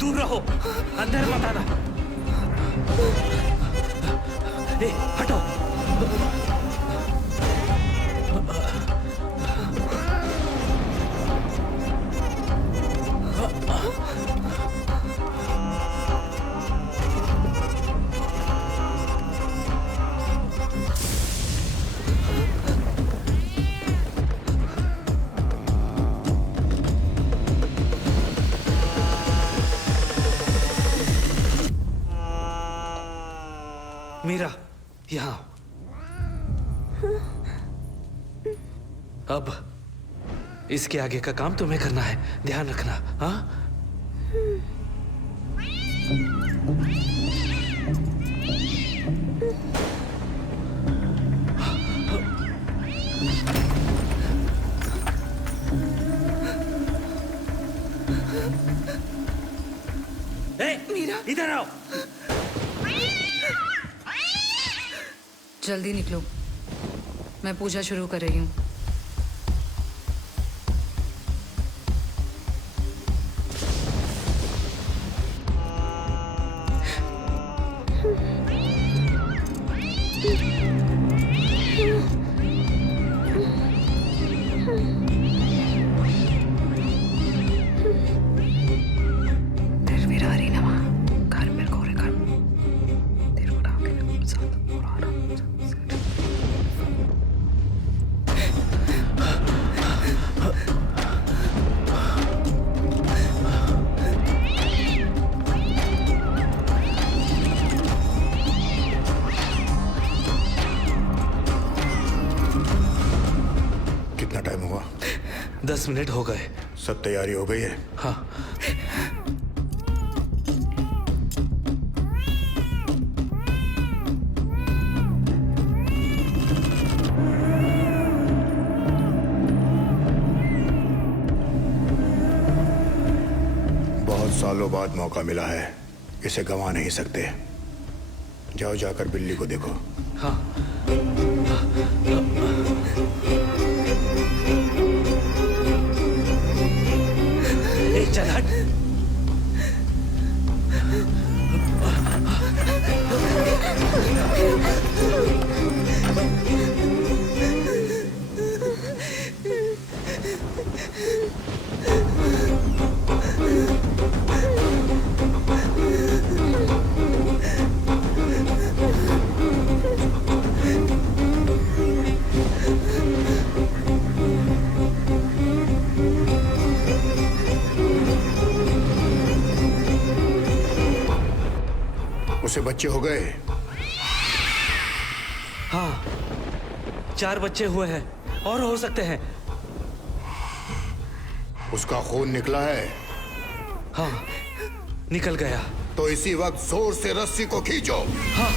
दूर रहो, अंदर मत आना। हटो। मीरा, यहाँ। अब इसके आगे का काम तुम्हें करना है, ध्यान रखना। हाँ? मीरा, इधर आओ। जल्दी निकलो, मैं पूजा शुरू कर रही हूँ। कितना टाइम हुआ? 10 मिनट हो गए। सब तैयारी हो गई है? हाँ। बहुत सालों बाद मौका मिला है, इसे गंवा नहीं सकते। जाओ, जाकर बिल्ली को देखो। हाँ। चल हट। उसे बच्चे हो गए? हाँ, 4 बच्चे हुए हैं और हो सकते हैं। उसका खून निकला है? हाँ, निकल गया। तो इसी वक्त जोर से रस्सी को खींचो। हाँ।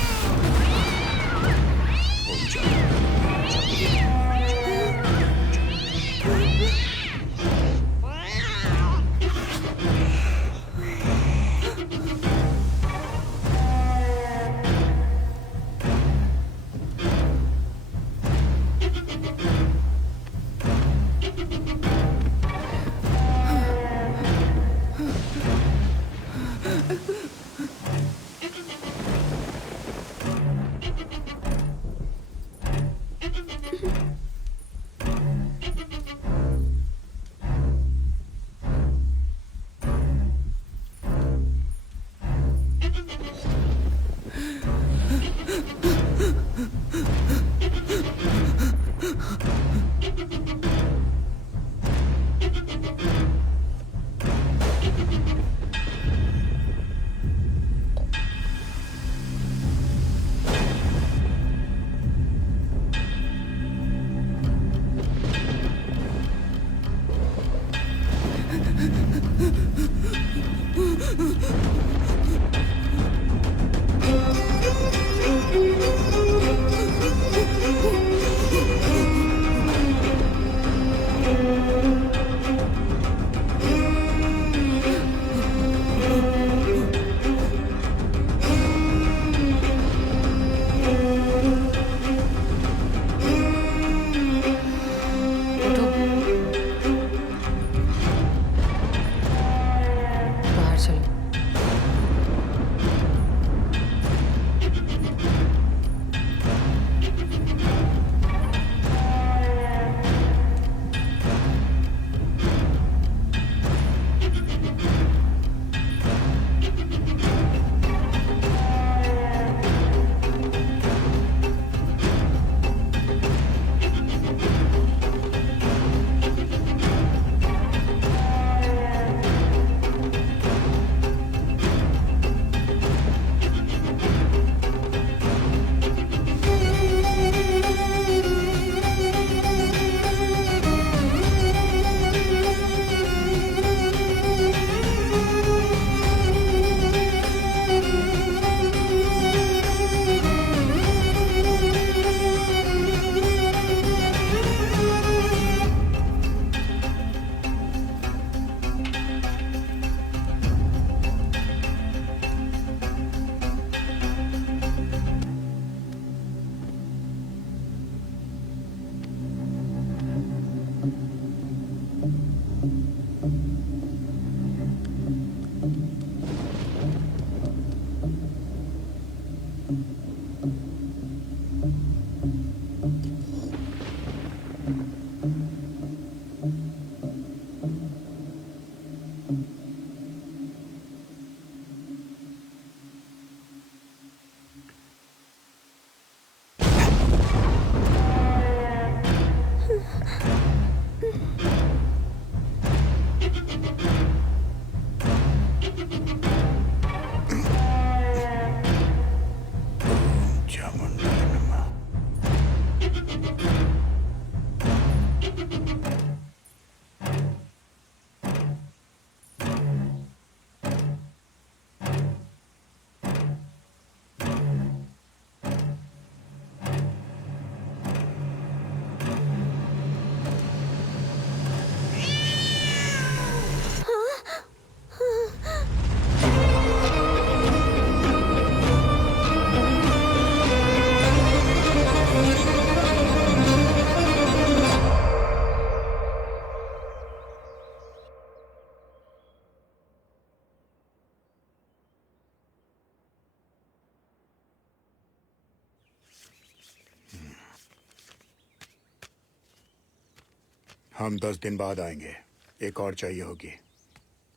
हम 10 दिन बाद आएंगे। एक और चाहिए होगी।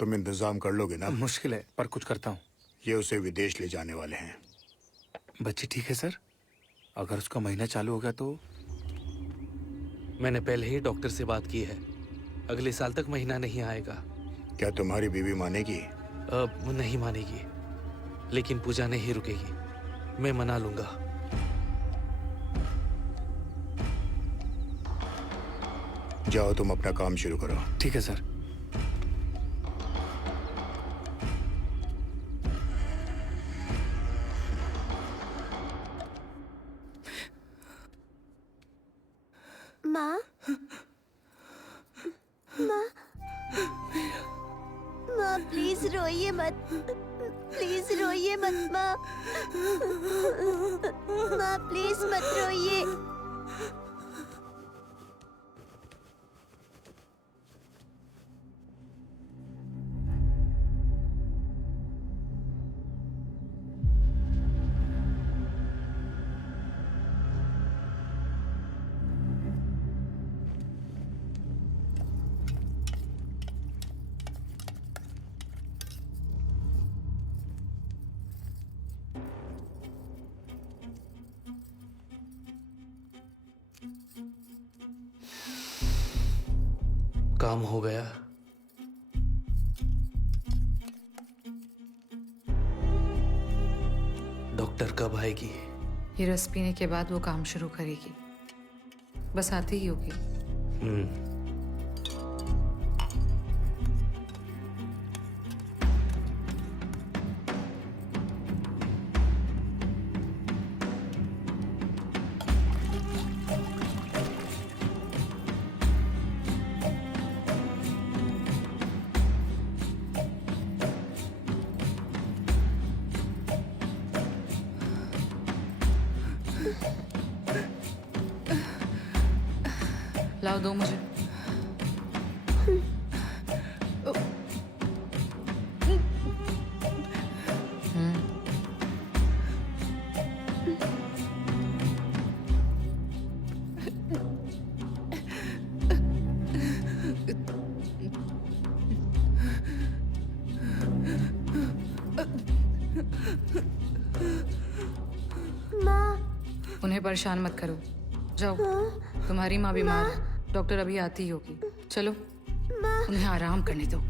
तुम इंतजाम कर लोगे ना? मुश्किल है पर कुछ करता हूँ। ये उसे विदेश ले जाने वाले हैं। बच्ची ठीक है सर? अगर उसका महीना चालू हो गया तो? मैंने पहले ही डॉक्टर से बात की है, अगले साल तक महीना नहीं आएगा। क्या तुम्हारी बीवी मानेगी? अब नहीं मानेगी, लेकिन पूजा नहीं रुकेगी। मैं मना लूंगा। जाओ तुम अपना काम शुरू करो। ठीक है सर। माँ, माँ, माँ प्लीज रोइए मत, प्लीज रोइए मत माँ, माँ प्लीज मत रोइए। काम हो गया। डॉक्टर कब आएगी? ये रस पीने के बाद वो काम शुरू करेगी, बस आती ही होगी। लाओ दो मुझे। उन्हें परेशान मत करो, जाओ। तुम्हारी माँ बीमार है, डॉक्टर अभी आती ही होगी। चलो उन्हें आराम करने दो।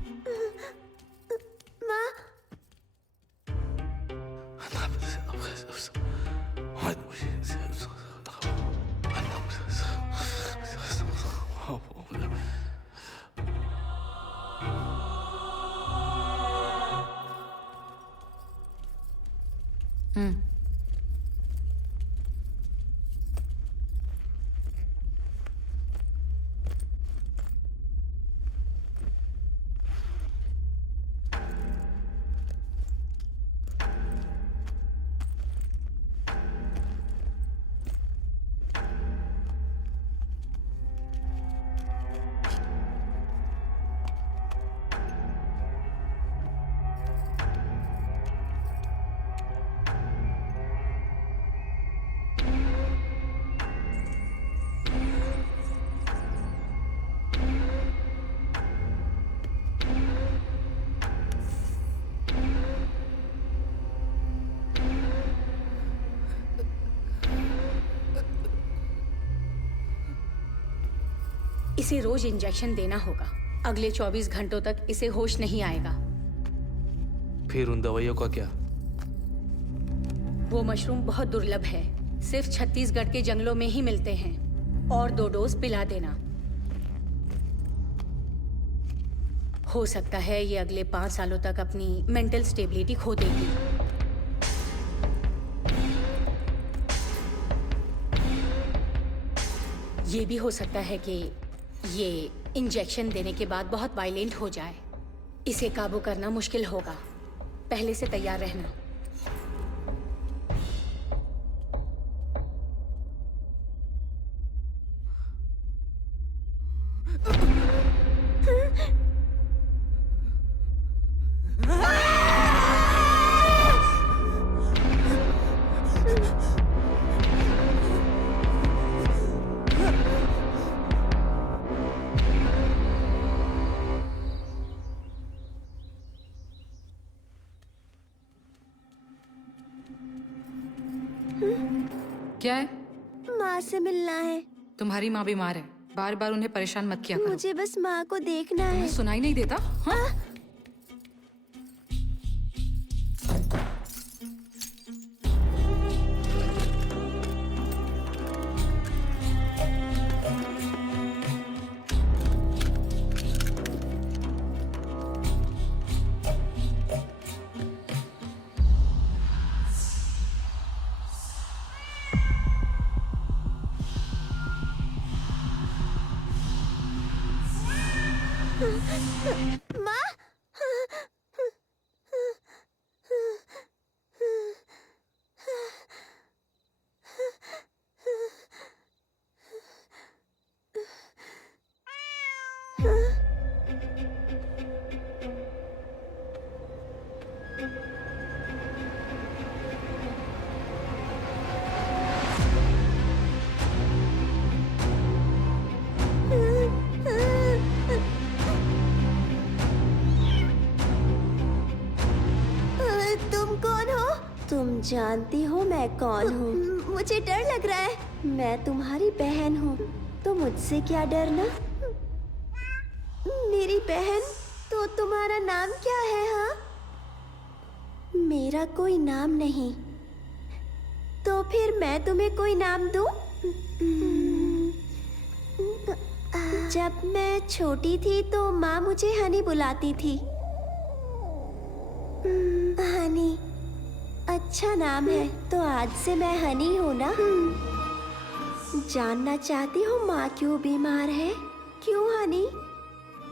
इसे रोज इंजेक्शन देना होगा। अगले 24 घंटों तक इसे होश नहीं आएगा। फिर उन दवाइयों का क्या? वो मशरूम बहुत दुर्लभ है, सिर्फ छत्तीसगढ़ के जंगलों में ही मिलते हैं। और 2 डोज पिला देना। हो सकता है ये अगले 5 सालों तक अपनी मेंटल स्टेबिलिटी खो देगी। ये भी हो सकता है कि ये इंजेक्शन देने के बाद बहुत वायलेंट हो जाए। इसे काबू करना मुश्किल होगा, पहले से तैयार रहना। क्या है? माँ से मिलना है। तुम्हारी माँ बीमार है, बार बार उन्हें परेशान मत किया करो। मुझे बस माँ को देखना है। तुम्हें सुनाई नहीं देता? हाँ? माँ, तुम कौन हो? तुम जानती हो मैं कौन हूँ? मुझे डर लग रहा है। मैं तुम्हारी बहन हूँ, तो मुझसे क्या डरना? मेरी बहन? तो तुम्हारा नाम क्या है? हाँ, मेरा कोई नाम नहीं। तो फिर मैं तुम्हें कोई नाम दूँ? जब मैं छोटी थी तो माँ मुझे हनी बुलाती थी। हनी, अच्छा नाम है। तो आज से मैं हनी हूँ ना? जानना चाहती हो माँ क्यों बीमार है? क्यों हनी?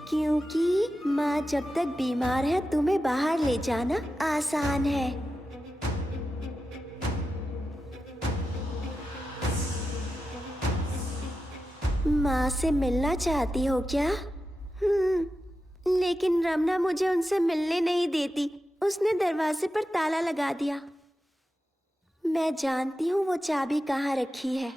क्योंकि माँ जब तक बीमार है तुम्हें बाहर ले जाना आसान है। माँ से मिलना चाहती हो क्या? लेकिन रमना मुझे उनसे मिलने नहीं देती। उसने दरवाजे पर ताला लगा दिया। मैं जानती हूँ वो चाबी कहाँ रखी है।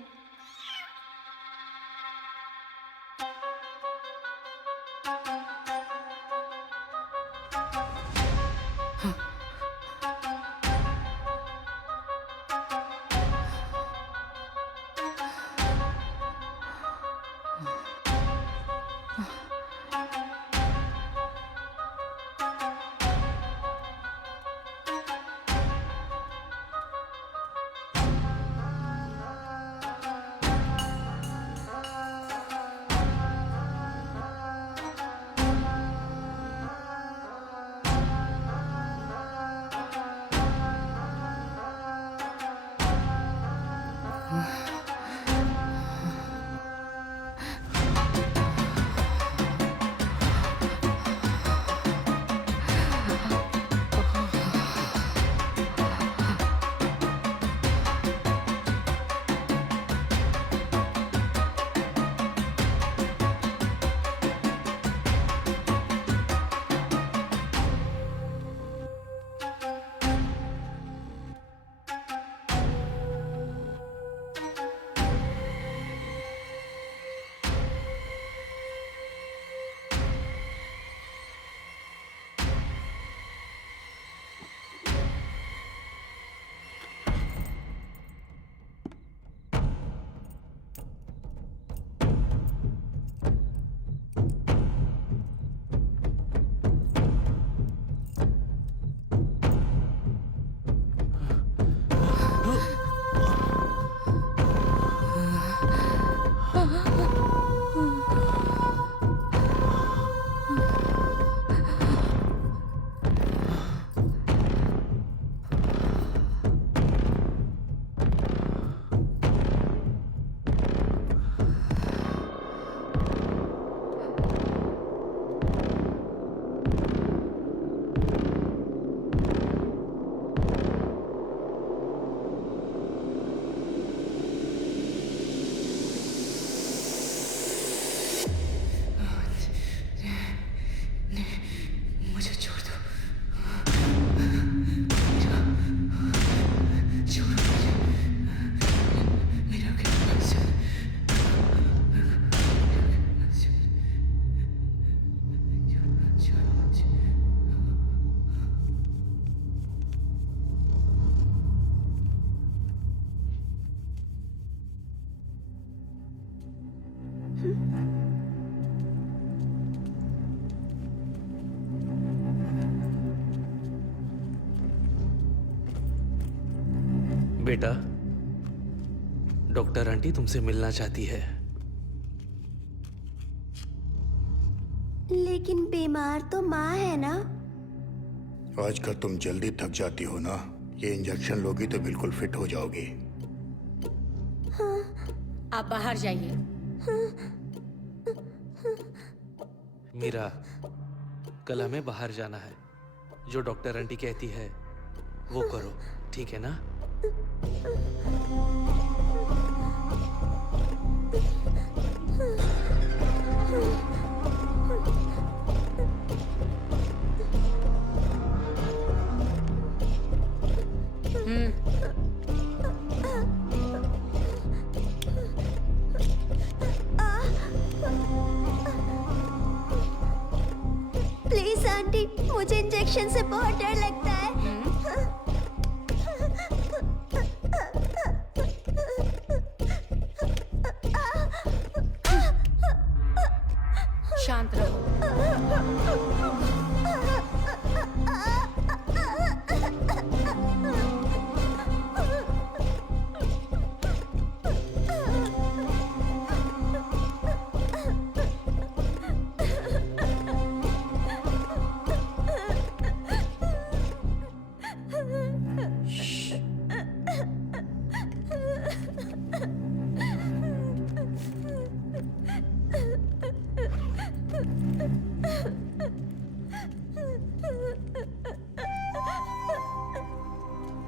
बेटा, डॉक्टर आंटी तुमसे मिलना चाहती है। लेकिन बीमार तो माँ है ना। आजकल तुम जल्दी थक जाती हो ना। ये इंजेक्शन लोगी तो बिल्कुल फिट हो जाओगी। आप बाहर जाइए। मीरा, कल हमें बाहर जाना है। जो डॉक्टर आंटी कहती है वो करो, ठीक है ना? प्लीज आंटी, मुझे इंजेक्शन से बहुत डर लगता है। शांत रहो।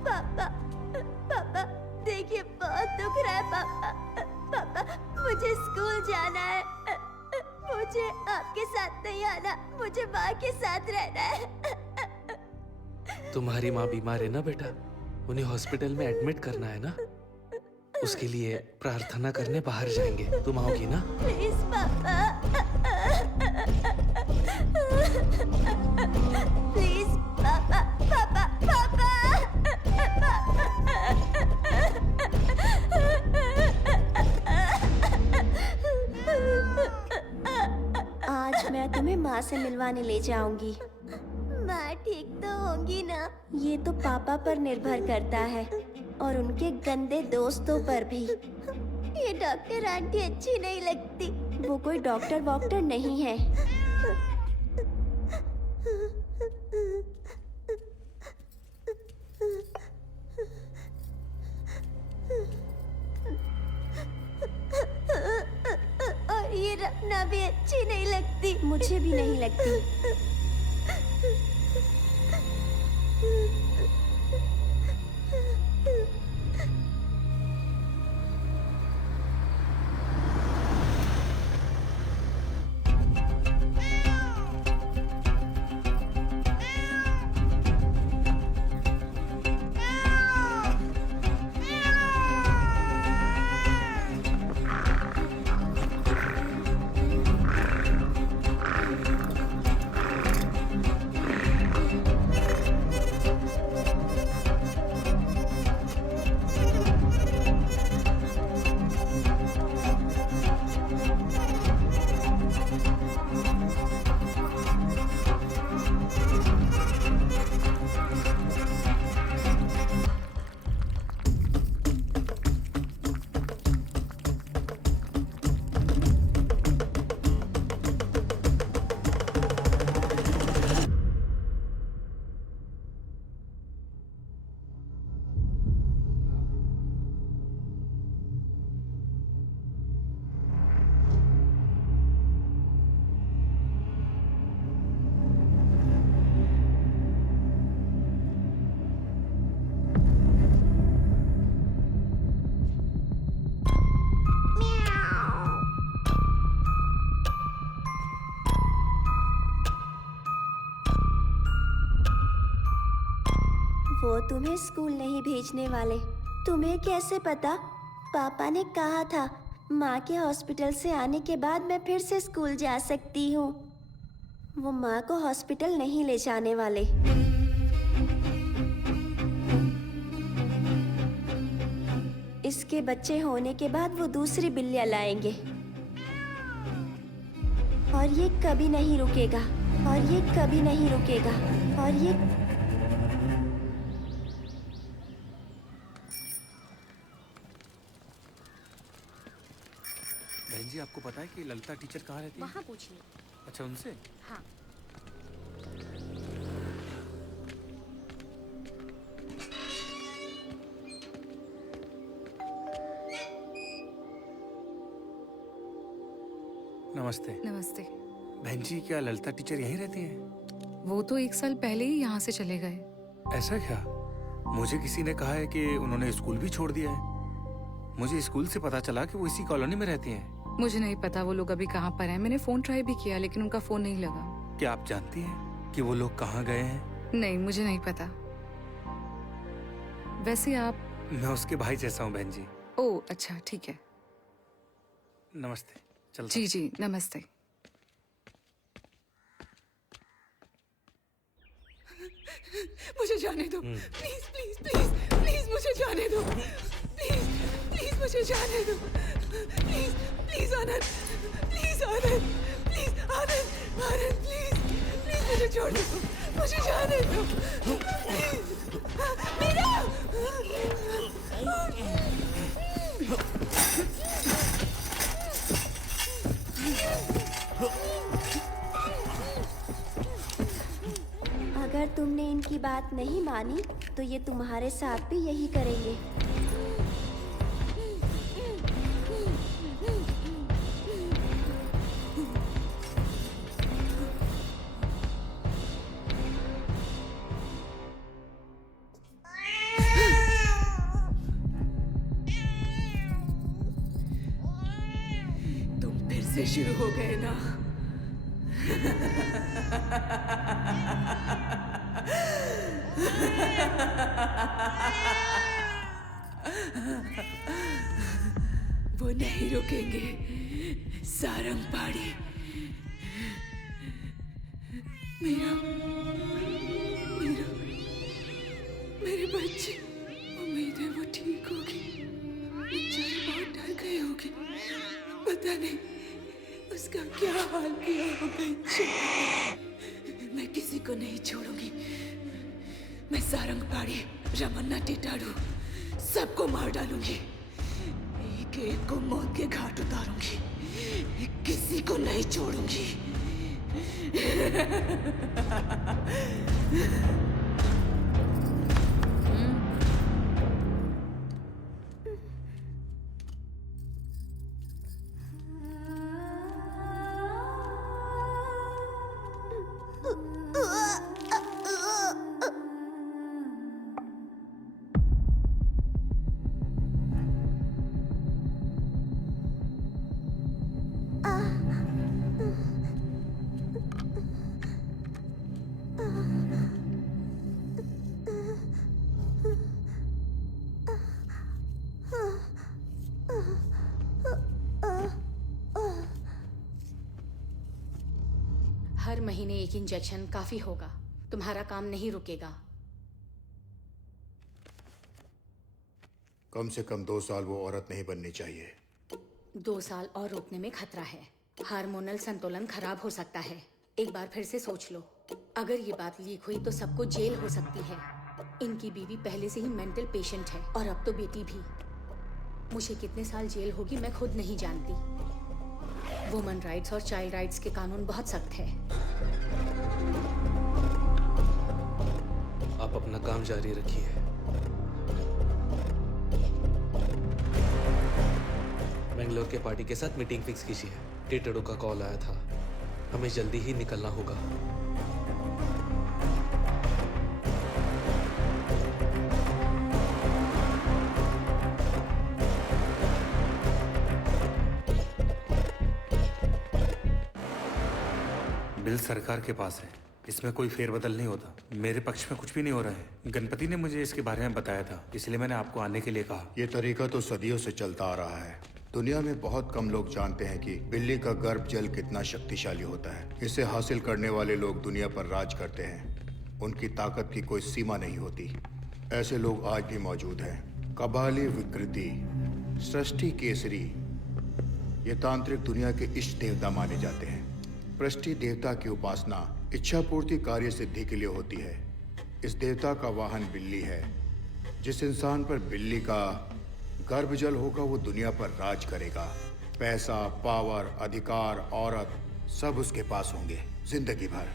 पापा, पापा, देखिए बहुत दुख रहा है पापा। पापा, मुझे स्कूल जाना है। मुझे आपके साथ नहीं आना, मुझे माँ के साथ रहना है। तुम्हारी माँ बीमार है ना बेटा, उन्हें हॉस्पिटल में एडमिट करना है ना। उसके लिए प्रार्थना करने बाहर जाएंगे। तुम आओगी ना? प्लीज पापा, प्लीज पापा, पापा, पापा। आज मैं तुम्हें माँ से मिलवाने ले जाऊंगी। माँ ठीक तो होंगी ना? ये तो पापा पर निर्भर करता है और उनके गंदे दोस्तों पर भी। ये डॉक्टर आंटी अच्छी नहीं लगती। वो कोई डॉक्टर वॉक्टर नहीं है। और ये रखना भी अच्छी नहीं लगती। मुझे भी नहीं लगती। वो तुम्हें स्कूल नहीं भेजने वाले। तुम्हें कैसे पता? पापा ने कहा था माँ के हॉस्पिटल से आने के बाद मैं फिर से स्कूल जा सकती हूँ। वो माँ को हॉस्पिटल नहीं ले जाने वाले। इसके बच्चे होने के बाद वो दूसरी बिल्लियाँ लाएंगे और ये कभी नहीं रुकेगा, और ये कभी नहीं रुकेगा, और ये बहन जी, आपको पता है कि ललिता टीचर कहाँ रहती है? वहाँ पूछिए। अच्छा, उनसे? हाँ। नमस्ते। नमस्ते। बहन जी, क्या ललिता टीचर यहीं रहती हैं? वो तो 1 साल पहले ही यहाँ से चले गए। ऐसा क्या? मुझे किसी ने कहा है कि उन्होंने स्कूल भी छोड़ दिया है। मुझे स्कूल से पता चला कि वो इसी कॉलोनी में रहती हैं। मुझे नहीं पता वो लोग अभी कहाँ पर हैं। मैंने फोन ट्राई भी किया लेकिन उनका फोन नहीं लगा। क्या आप जानती हैं कि वो लोग कहाँ गए हैं? नहीं, मुझे नहीं पता। वैसे आप? मैं उसके भाई जैसा हूँ बहन जी। ओह अच्छा, ठीक है। नमस्ते। चलता जी जी, नमस्ते। मुझे जाने दो, प्लीज प्लीज प्लीज प्लीज मुझे जाने दो, प्लीज प्लीज मुझे जाने दो, please please Anand, please Anand, please Anand, Anand please please मुझे छोड़ दो, मुझे जाने दो, प्लीज मीरा। अगर तुमने इनकी बात नहीं मानी तो ये तुम्हारे साथ भी यही करेंगे। तुम फिर से शुरू हो गए ना? वो नहीं रुकेंगे, सारंग पाड़ी। मेरा मेरा मेरे बच्चे, उम्मीद है वो ठीक होगी। बेचारे बहुत डर गए होंगे, पता नहीं उसका क्या हाल किया होगा। मैं किसी को नहीं छोड़ूंगी। मैं सारंग पाड़ी, रमन्ना टिटाड़ू सबको मार डालूंगी। एक एक को मौत के घाट उतारूंगी, किसी को नहीं छोड़ूंगी। हर महीने एक इंजेक्शन काफी होगा। तुम्हारा काम नहीं रुकेगा। कम से कम 2 साल वो औरत नहीं बननी चाहिए। 2 साल और रोकने में खतरा है। हार्मोनल संतुलन खराब हो सकता है। एक बार फिर से सोच लो। अगर ये बात लीक हुई तो सबको जेल हो सकती है। इनकी बीवी पहले से ही मेंटल पेशेंट है और अब तो बेटी भी। मुझे कितने साल जेल होगी मैं खुद नहीं जानती। वुमन राइट्स और चाइल्ड राइट्स के कानून बहुत सख्त है। आप अपना काम जारी रखिए। बेंगलोर के पार्टी के साथ मीटिंग फिक्स कीजिए। टिटड़ू का कॉल आया था, हमें जल्दी ही निकलना होगा। बिल सरकार के पास है, इसमें कोई फेरबदल नहीं होता। मेरे पक्ष में कुछ भी नहीं हो रहा है। गणपति ने मुझे इसके बारे में बताया था, इसलिए मैंने आपको आने के लिए कहा। ये तरीका तो सदियों से चलता आ रहा है। दुनिया में बहुत कम लोग जानते हैं कि बिल्ली का गर्भ जल कितना शक्तिशाली होता है। इसे हासिल करने वाले लोग दुनिया पर राज करते हैं। उनकी ताकत की कोई सीमा नहीं होती। ऐसे लोग आज भी मौजूद हैं। कबाली विकृति, सृष्टि केसरी, ये तांत्रिक दुनिया के इष्ट देवता माने जाते हैं। पृष्टि देवता की उपासना इच्छा पूर्ति कार्य सिद्धि के लिए होती है। इस देवता का वाहन बिल्ली है। जिस इंसान पर बिल्ली का गर्भजल होगा वो दुनिया पर राज करेगा। पैसा, पावर, अधिकार, औरत सब उसके पास होंगे जिंदगी भर।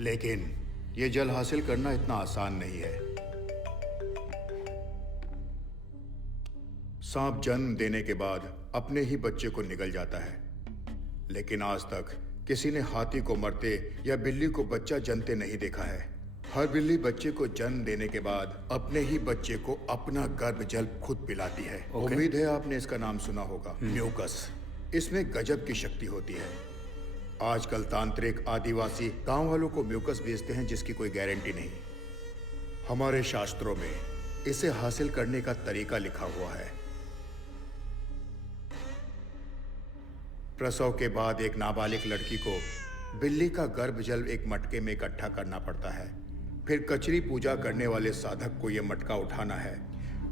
लेकिन ये जल हासिल करना इतना आसान नहीं है। सांप जन्म देने के बाद अपने ही बच्चे को निगल जाता है, लेकिन आज तक किसी ने हाथी को मरते या बिल्ली को बच्चा जनते नहीं देखा है। हर बिल्ली बच्चे को जन्म देने के बाद अपने ही बच्चे को अपना गर्भ जल खुद पिलाती है। उम्मीद है आपने इसका नाम सुना होगा, म्यूकस। इसमें गजब की शक्ति होती है। आजकल तांत्रिक आदिवासी गांव वालों को म्यूकस बेचते हैं जिसकी कोई गारंटी नहीं। हमारे शास्त्रों में इसे हासिल करने का तरीका लिखा हुआ है। प्रसव के बाद एक नाबालिग लड़की को बिल्ली का गर्भ जल एक मटके में इकट्ठा करना पड़ता है। फिर कचरी पूजा करने वाले साधक को यह मटका उठाना है।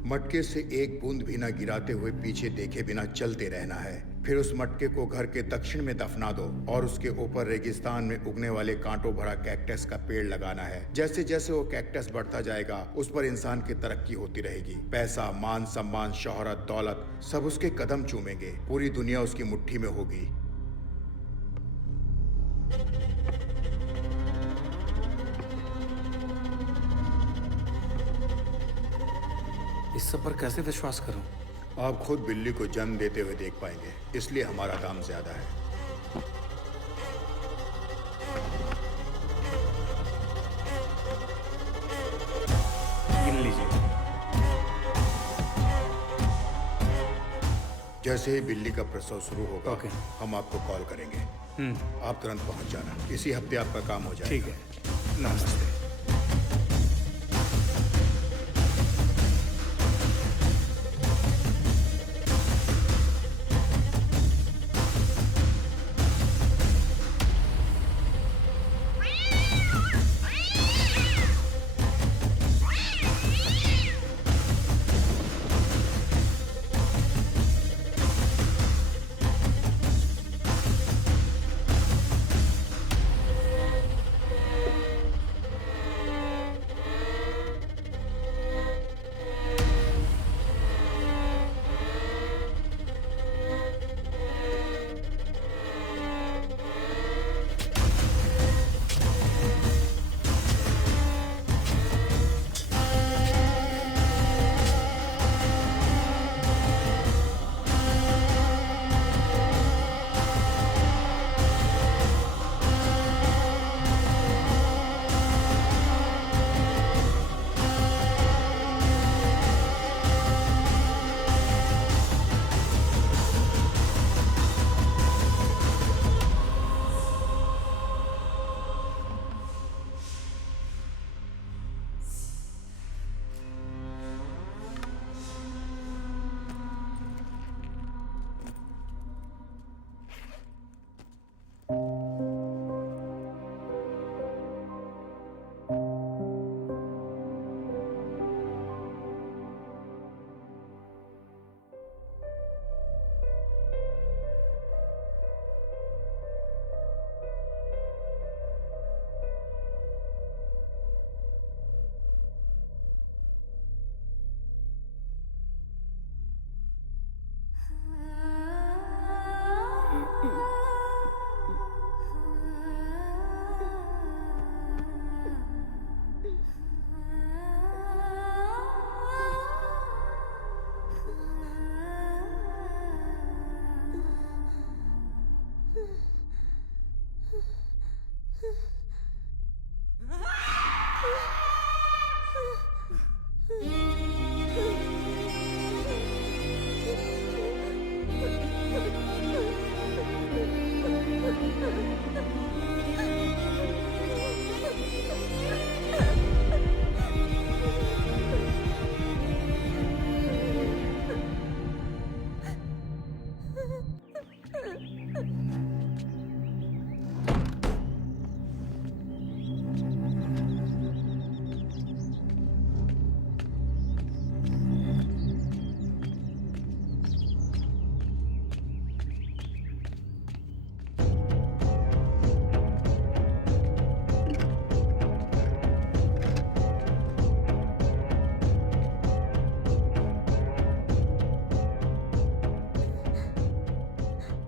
मटके से एक बूंद भी ना गिराते हुए पीछे देखे बिना चलते रहना है। फिर उस मटके को घर के दक्षिण में दफना दो और उसके ऊपर रेगिस्तान में उगने वाले कांटों भरा कैक्टस का पेड़ लगाना है। जैसे जैसे वो कैक्टस बढ़ता जाएगा उस पर इंसान की तरक्की होती रहेगी। पैसा, मान सम्मान, शोहरत, दौलत सब उसके कदम चूमेंगे। पूरी दुनिया उसकी मुट्ठी में होगी। इस सब पर कैसे विश्वास करूं? आप खुद बिल्ली को जन्म देते हुए देख पाएंगे, इसलिए हमारा दाम ज्यादा है। गिन लीजिए। जैसे ही बिल्ली का प्रसव शुरू होगा ओके। हम आपको कॉल करेंगे। आप तुरंत पहुंच जाना। इसी हफ्ते आपका काम हो जाएगा। ठीक है। नमस्ते।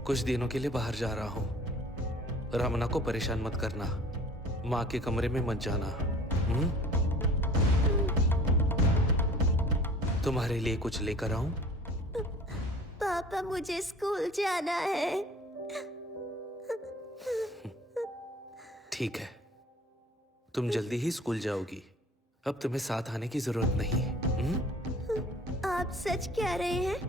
कुछ दिनों के लिए बाहर जा रहा हूँ। रमना को परेशान मत करना। माँ के कमरे में मत जाना। तुम्हारे लिए कुछ लेकर आऊं? पापा, मुझे स्कूल जाना है। ठीक है, तुम जल्दी ही स्कूल जाओगी। अब तुम्हें साथ आने की जरूरत नहीं। आप सच कह रहे हैं?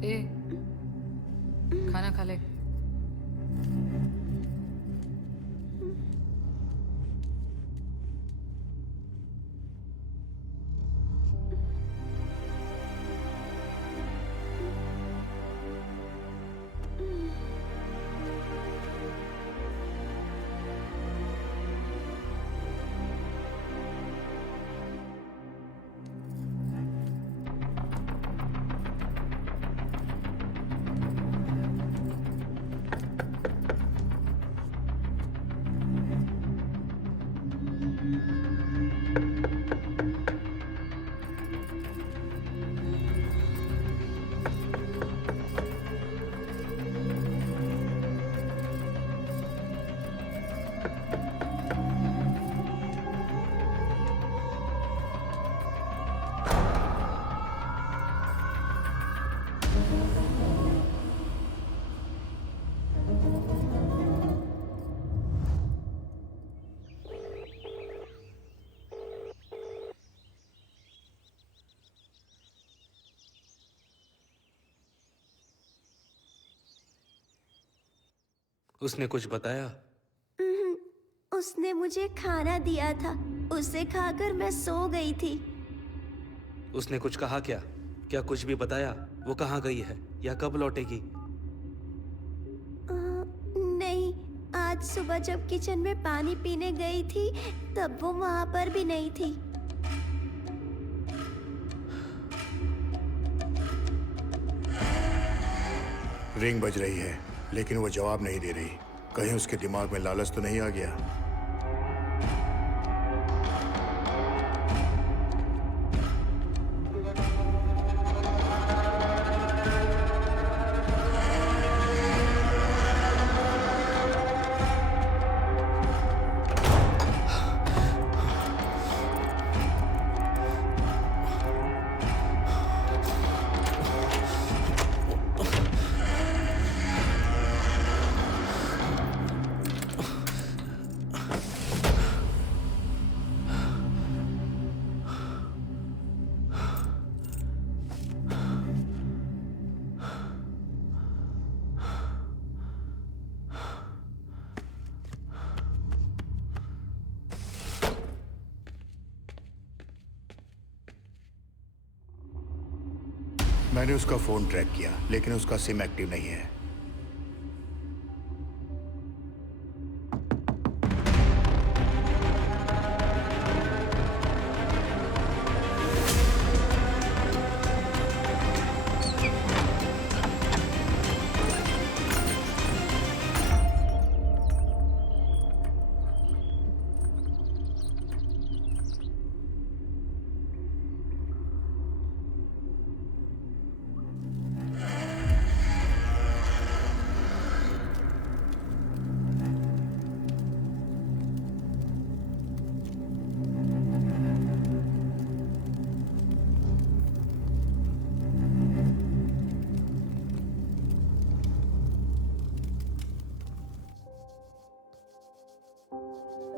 ए, खाना खा ले। उसने कुछ बताया? उसने मुझे खाना दिया था, उसे खाकर मैं सो गई थी। उसने कुछ कहा क्या? क्या कुछ भी बताया? वो कहाँ गई है या कब लौटेगी? नहीं, आज सुबह जब किचन में पानी पीने गई थी तब वो वहां पर भी नहीं थी। रिंग बज रही है लेकिन वो जवाब नहीं दे रही। कहीं उसके दिमाग में लालच तो नहीं आ गया? मैंने उसका फोन ट्रैक किया लेकिन उसका सिम एक्टिव नहीं है।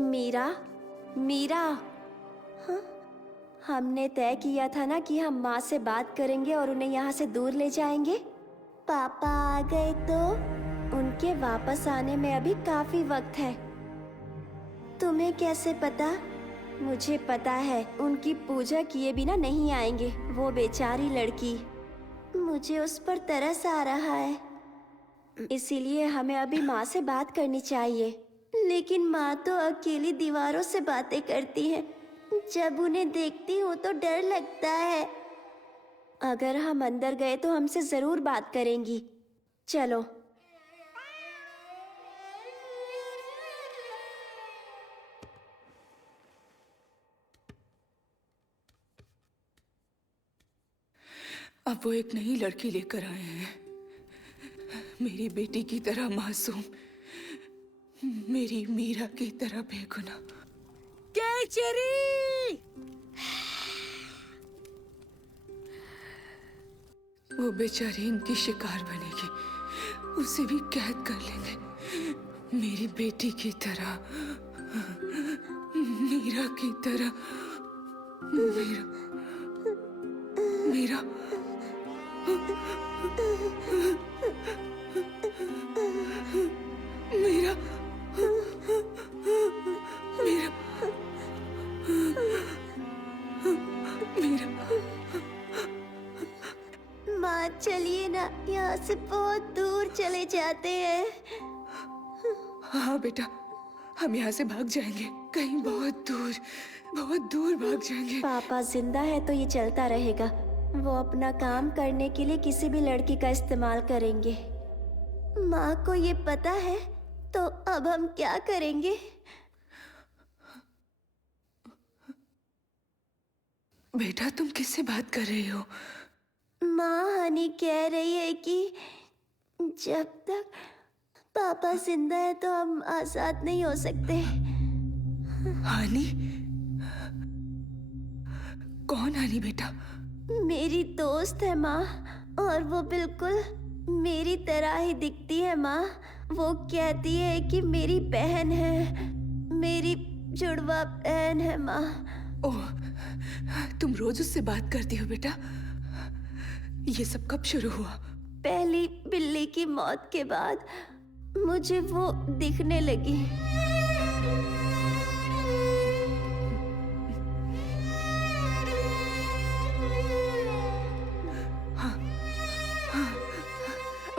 मीरा, मीरा, हाँ? हमने तय किया था ना कि हम माँ से बात करेंगे और उन्हें यहाँ से दूर ले जाएंगे। पापा आ गए तो उनके वापस आने में अभी काफी वक्त है। तुम्हें कैसे पता? मुझे पता है उनकी पूजा किए बिना नहीं आएंगे। वो बेचारी लड़की, मुझे उस पर तरस आ रहा है। इसीलिए हमें अभी माँ से बात करनी चाहिए। लेकिन माँ तो अकेली दीवारों से बातें करती है। जब उन्हें देखती हूँ तो डर लगता है। अगर हम अंदर गए तो हमसे जरूर बात करेंगी। चलो। अब वो एक नई लड़की लेकर आए हैं, मेरी बेटी की तरह मासूम, मेरी मीरा की तरह बेगुनाह। केचरी! वो बेचारी इनकी शिकार बनेगी, उसे भी कैद कर लेंगे, मेरी बेटी की तरह, मीरा की तरह। मीरा, मीरा, मीरा, मीरा, मीरा। माँ चलिए ना, यहाँ से बहुत दूर चले जाते हैं। हाँ बेटा, हम यहाँ से भाग जाएंगे, कहीं बहुत दूर भाग जाएंगे। पापा जिंदा है तो ये चलता रहेगा। वो अपना काम करने के लिए किसी भी लड़की का इस्तेमाल करेंगे। माँ को ये पता है तो अब हम क्या करेंगे? बेटा तुम किससे बात कर रही हो? माँ हनी कह रही है कि जब तक पापा जिंदा है तो हम आजाद नहीं हो सकते। हानी? कौन हानी बेटा? मेरी दोस्त है माँ, और वो बिल्कुल मेरी तरह ही दिखती है माँ। वो कहती है कि मेरी बहन है, मेरी जुड़वा बहन है माँ। ओह, तुम रोज उससे बात करती हो बेटा? ये सब कब शुरू हुआ? पहली बिल्ली की मौत के बाद मुझे वो दिखने लगी।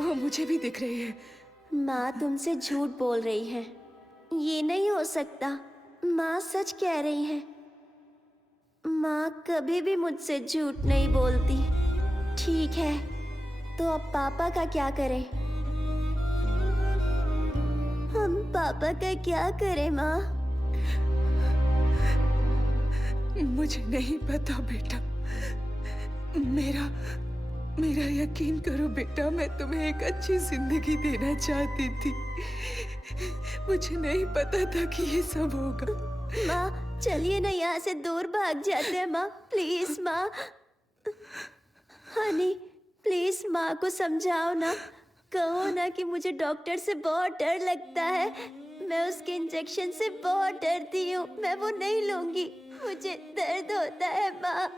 वो मुझे भी दिख रही है। माँ तुमसे झूठ बोल रही है, ये नहीं हो सकता। माँ सच कह रही है। माँ कभी भी मुझसे झूठ नहीं बोलती। ठीक है, तो अब पापा का क्या करें? हम पापा का क्या करें माँ? मुझे नहीं पता बेटा। मेरा यकीन करो बेटा, मैं तुम्हें एक अच्छी जिंदगी देना चाहती थी। मुझे नहीं पता था कि ये सब होगा। माँ चलिए ना, यहाँ से दूर भाग जाते हैं माँ। प्लीज माँ। हनी प्लीज माँ को समझाओ ना। कहो ना कि मुझे डॉक्टर से बहुत डर लगता है। मैं उसके इंजेक्शन से बहुत डरती हूँ, मैं वो नहीं लूंगी। मुझे दर्द होता है माँ,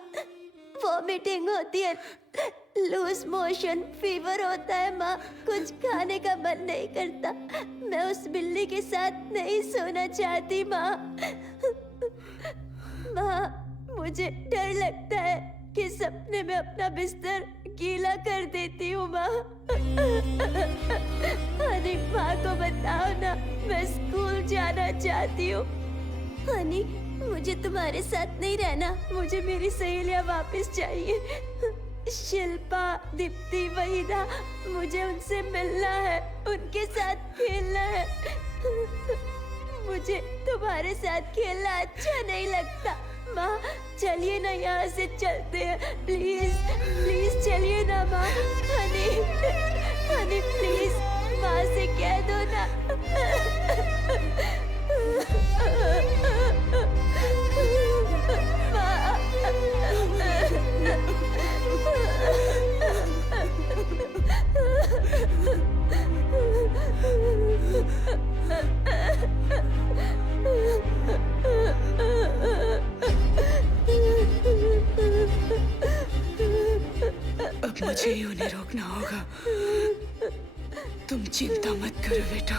वॉमिटिंग होती है, लूज मोशन, फीवर होता है माँ। कुछ खाने का मन नहीं करता। मैं उस बिल्ली के साथ नहीं सोना चाहती माँ। माँ मुझे डर लगता है कि सपने में अपना बिस्तर गीला कर देती हूँ माँ। हनी माँ को बताओ ना, मैं स्कूल जाना चाहती हूँ। हनी मुझे तुम्हारे साथ नहीं रहना, मुझे मेरी सहेलियाँ वापस चाहिए। शिल्पा, दीप्ति, वहीदा, मुझे उनसे मिलना है, उनके साथ खेलना है। मुझे तुम्हारे साथ खेलना अच्छा नहीं लगता। माँ चलिए ना, यहाँ से चलते हैं। प्लीज प्लीज चलिए ना माँ। हनी हनी प्लीज माँ से कह दो ना। अब मुझे ही उन्हें रोकना होगा। तुम चिंता मत करो बेटा।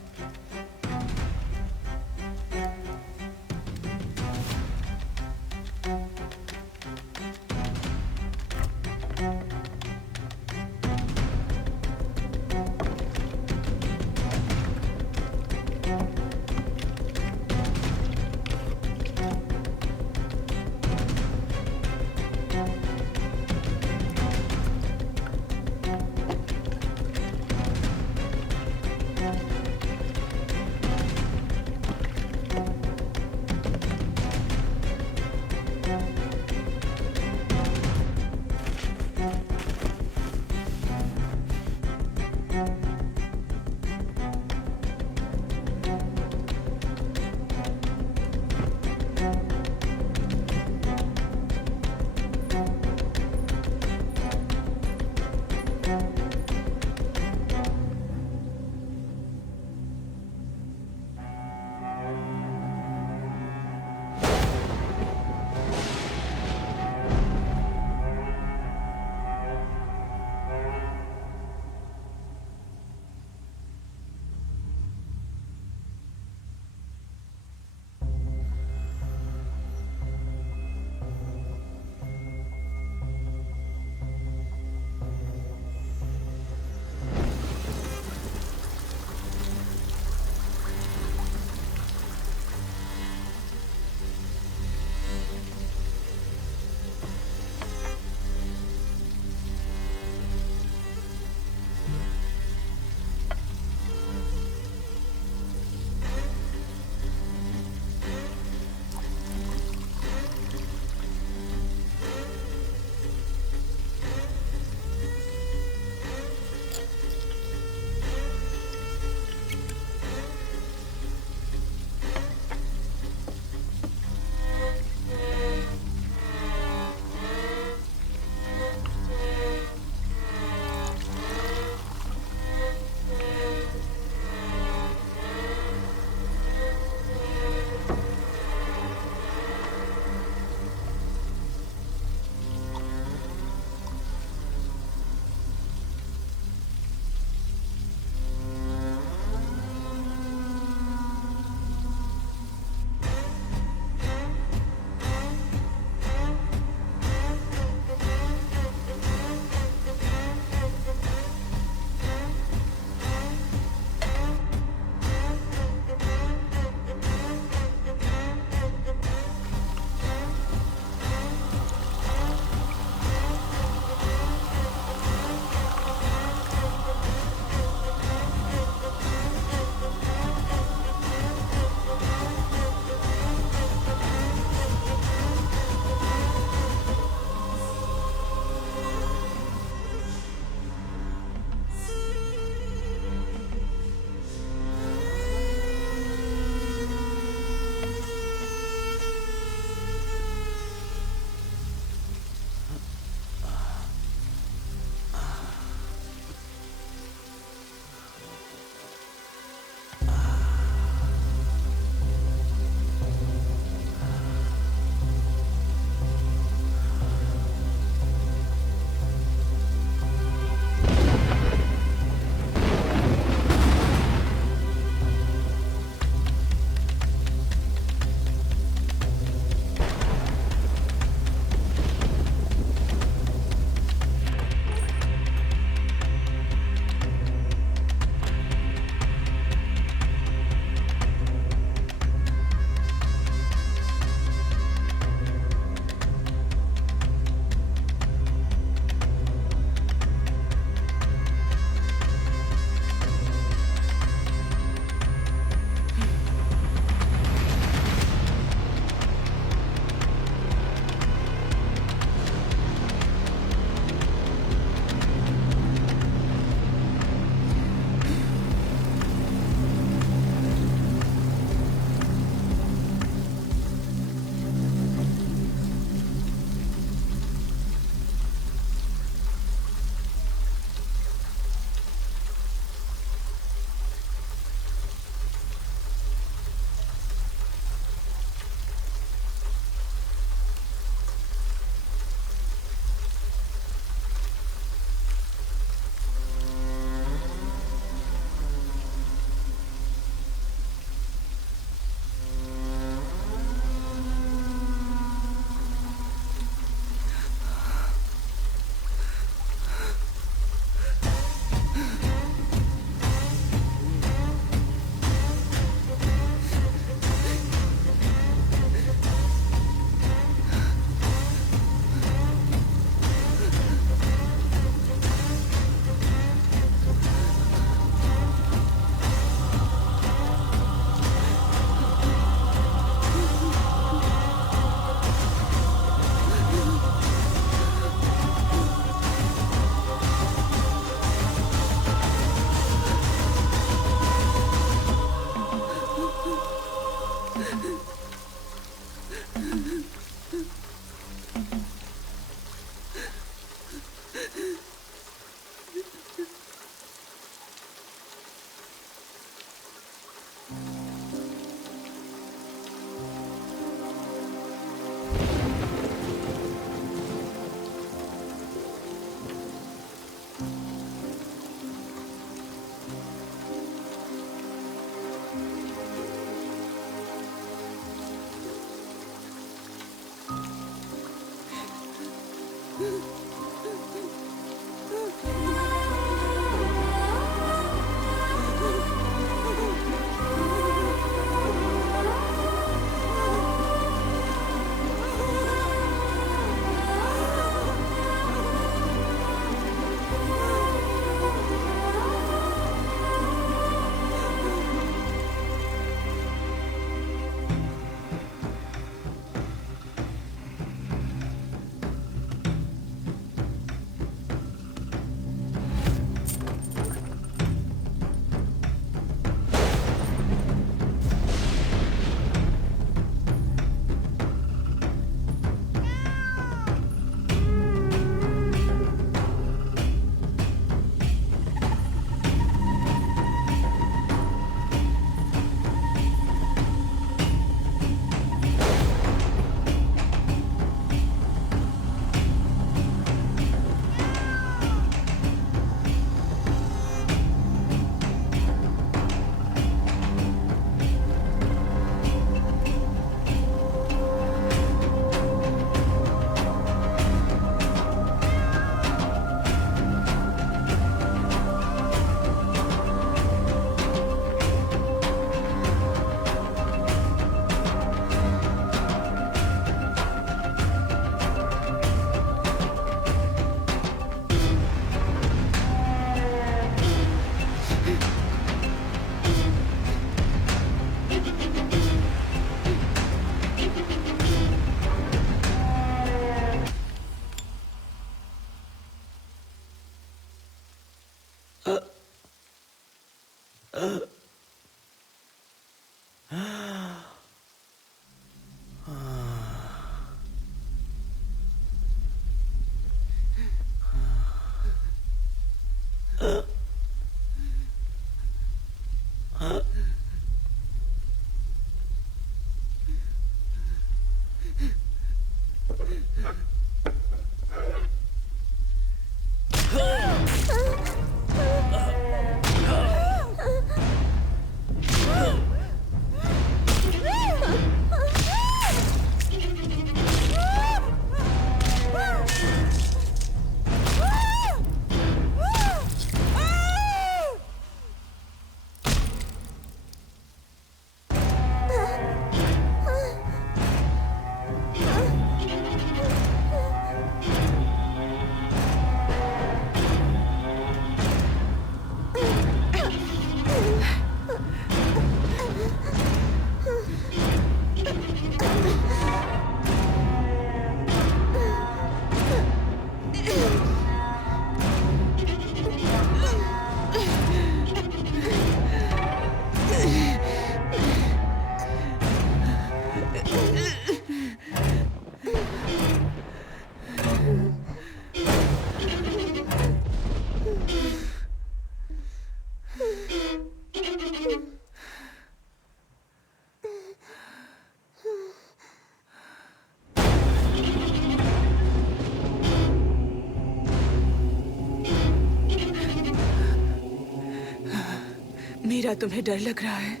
मीरा, तुम्हें डर लग रहा है?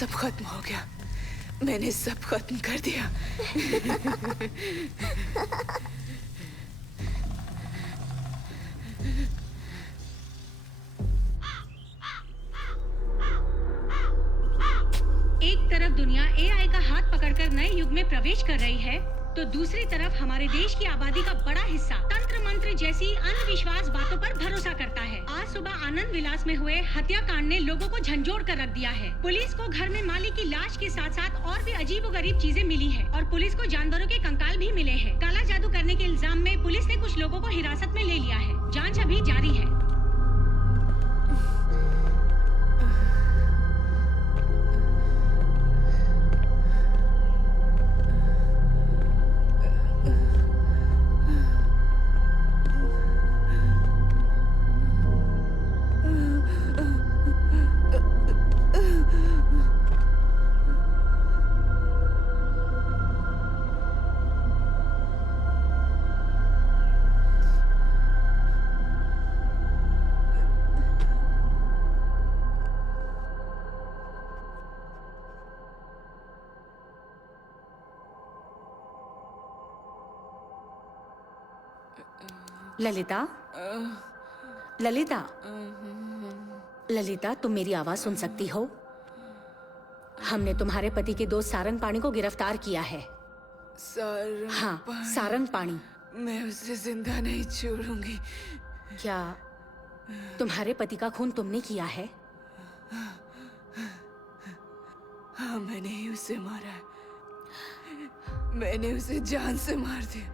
सब खत्म हो गया। मैंने सब खत्म कर दिया। दुनिया एआई का हाथ पकड़कर नए युग में प्रवेश कर रही है, तो दूसरी तरफ हमारे देश की आबादी का बड़ा हिस्सा तंत्र मंत्र जैसी अंधविश्वास बातों पर भरोसा करता है। आज सुबह आनंद विलास में हुए हत्याकांड ने लोगों को झंझोड़ कर रख दिया है। पुलिस को घर में मालिक की लाश के साथ साथ और भी अजीबोगरीब चीजें मिली है और पुलिस को जानवरों के कंकाल भी मिले हैं। काला जादू करने के इल्जाम में पुलिस ने कुछ लोगों को हिरासत में ले लिया है। जांच अभी जारी है। ललिता, ललिता, ललिता, तुम मेरी आवाज सुन सकती हो? हमने तुम्हारे पति के दोस्त सारंग पाणी को गिरफ्तार किया है। हाँ, सारंग पाणी। मैं उसे जिंदा नहीं छोड़ूंगी। क्या तुम्हारे पति का खून तुमने किया है? हाँ, मैंने ही उसे मारा है। मैंने उसे जान से मार दिया।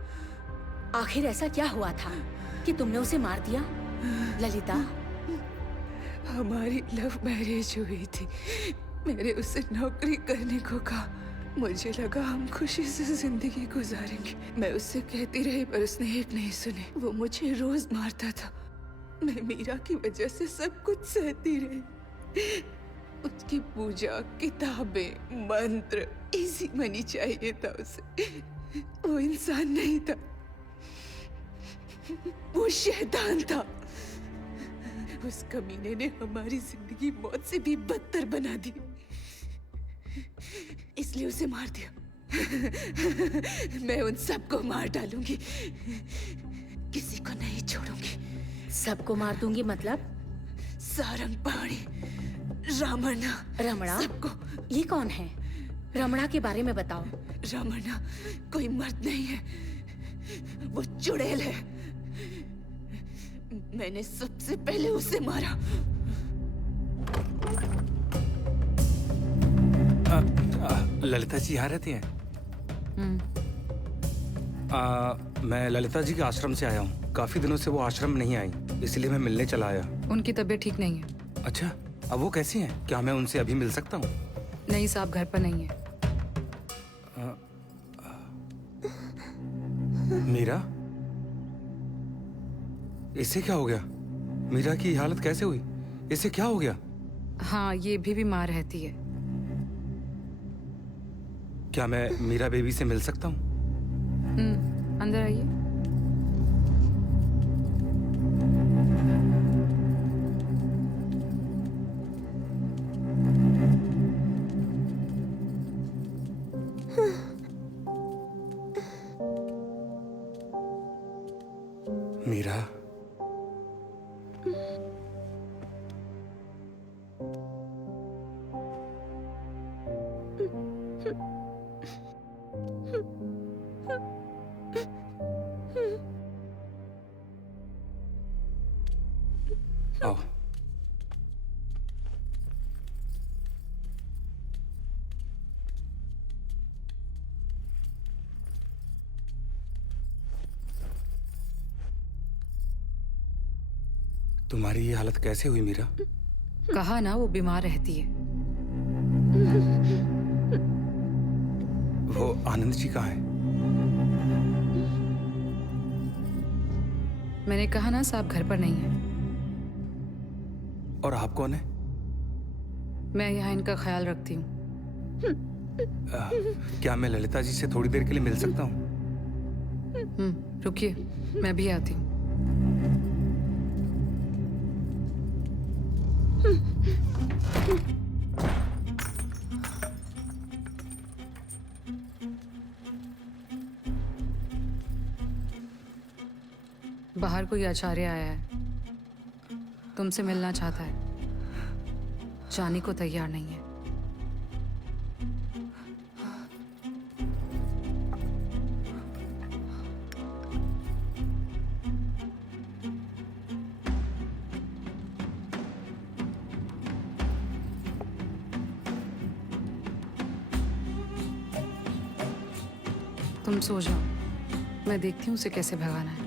आखिर ऐसा क्या हुआ था कि तुमने उसे मार दिया? ललिता, हमारी लव मैरिज हुई थी। मैंने उसे नौकरी करने को कहा। मुझे लगा हम खुशी से जिंदगी गुजारेंगे। मैं उससे कहती रही पर उसने एक नहीं सुनी। वो मुझे रोज मारता था। मैं मीरा की वजह से सब कुछ सहती रही। उसकी पूजा, किताबें, मंत्र, इजी मनी चाहिए था उसे। वो इंसान नहीं था, वो शैतान था। उस कमीने ने हमारी जिंदगी मौत से भी बदतर बना दी, इसलिए उसे मार दिया। मैं उन सबको मार डालूंगी, किसी को नहीं छोड़ूंगी। सबको मार दूंगी मतलब? सारंग पाणी, रमणा। रमणा? सबको। ये कौन है? रमणा के बारे में बताओ। रमणा कोई मर्द नहीं है, वो चुड़ैल है। मैंने सबसे पहले उसे मारा। ललिता जी यहाँ रहती हैं? मैं ललिता जी के आश्रम से आया हूँ। काफी दिनों से वो आश्रम में नहीं आई, इसलिए मैं मिलने चला आया। उनकी तबीयत ठीक नहीं है। अच्छा, अब वो कैसी हैं? क्या मैं उनसे अभी मिल सकता हूँ? नहीं साहब, घर पर नहीं है। मीरा, इसे क्या हो गया? मीरा की हालत कैसे हुई? इसे क्या हो गया? हाँ, ये भी बीमार रहती है। क्या मैं मीरा बेबी से मिल सकता हूँ? अंदर आइए। मीरा, आओ। तुम्हारी ये हालत कैसे हुई मीरा? कहा ना, वो बीमार रहती है। वो आनंद जी कहाँ हैं? मैंने कहा ना साहब, घर पर नहीं है। और आप कौन है? मैं यहाँ इनका ख्याल रखती हूँ। क्या मैं ललिता जी से थोड़ी देर के लिए मिल सकता हूँ? रुकिए, मैं भी आती हूँ। बाहर कोई आचार्य आया है, तुमसे मिलना चाहता है, जाने को तैयार नहीं है। तुम सो जाओ, मैं देखती हूँ उसे कैसे भगाना है।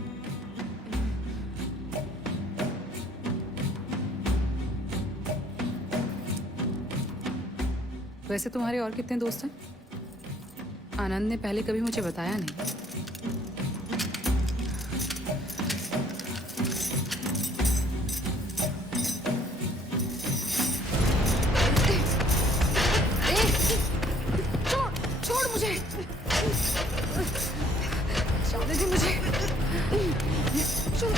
वैसे तुम्हारे और कितने दोस्त हैं? आनंद ने पहले कभी मुझे बताया नहीं। छोड़ मुझे, छोड़ दे मुझे, छोड़।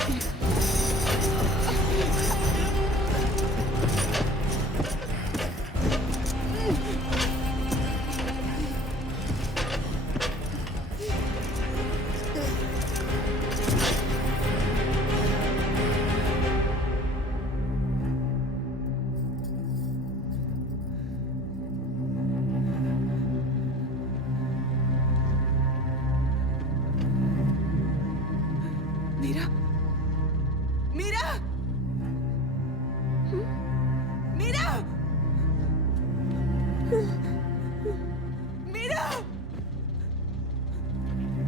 मीरा, मीरा, मीरा, मीरा,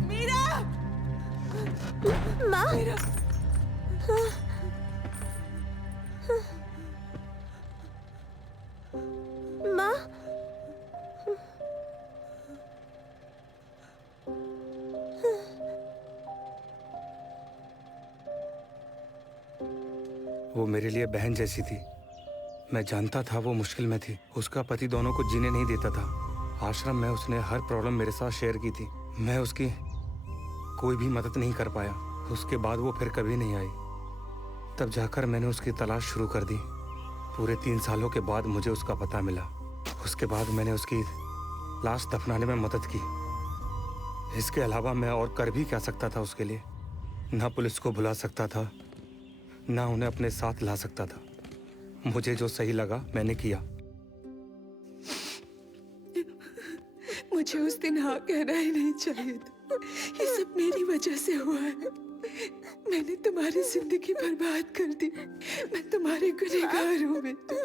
मीरा, माँ, मीरा। माँ, वो मेरे लिए बहन जैसी थी। मैं जानता था वो मुश्किल में थी। उसका पति दोनों को जीने नहीं देता था। आश्रम में उसने हर प्रॉब्लम मेरे साथ शेयर की थी। मैं उसकी कोई भी मदद नहीं कर पाया। उसके बाद वो फिर कभी नहीं आई। तब जाकर मैंने उसकी तलाश शुरू कर दी। पूरे 3 सालों के बाद मुझे उसका पता मिला। उसके बाद मैंने उसकी लाश दफनाने में मदद की। इसके अलावा मैं और कर भी क्या सकता था उसके लिए? ना पुलिस को बुला सकता था, ना उन्हें अपने साथ ला सकता था। मुझे जो सही लगा मैंने किया। मुझे उस दिन हाँ कहना ही नहीं चाहिए था। ये सब मेरी वजह से हुआ है। मैंने तुम्हारी जिंदगी बर्बाद कर दी। मैं तुम्हारे गुनहगार हूँ बेटा।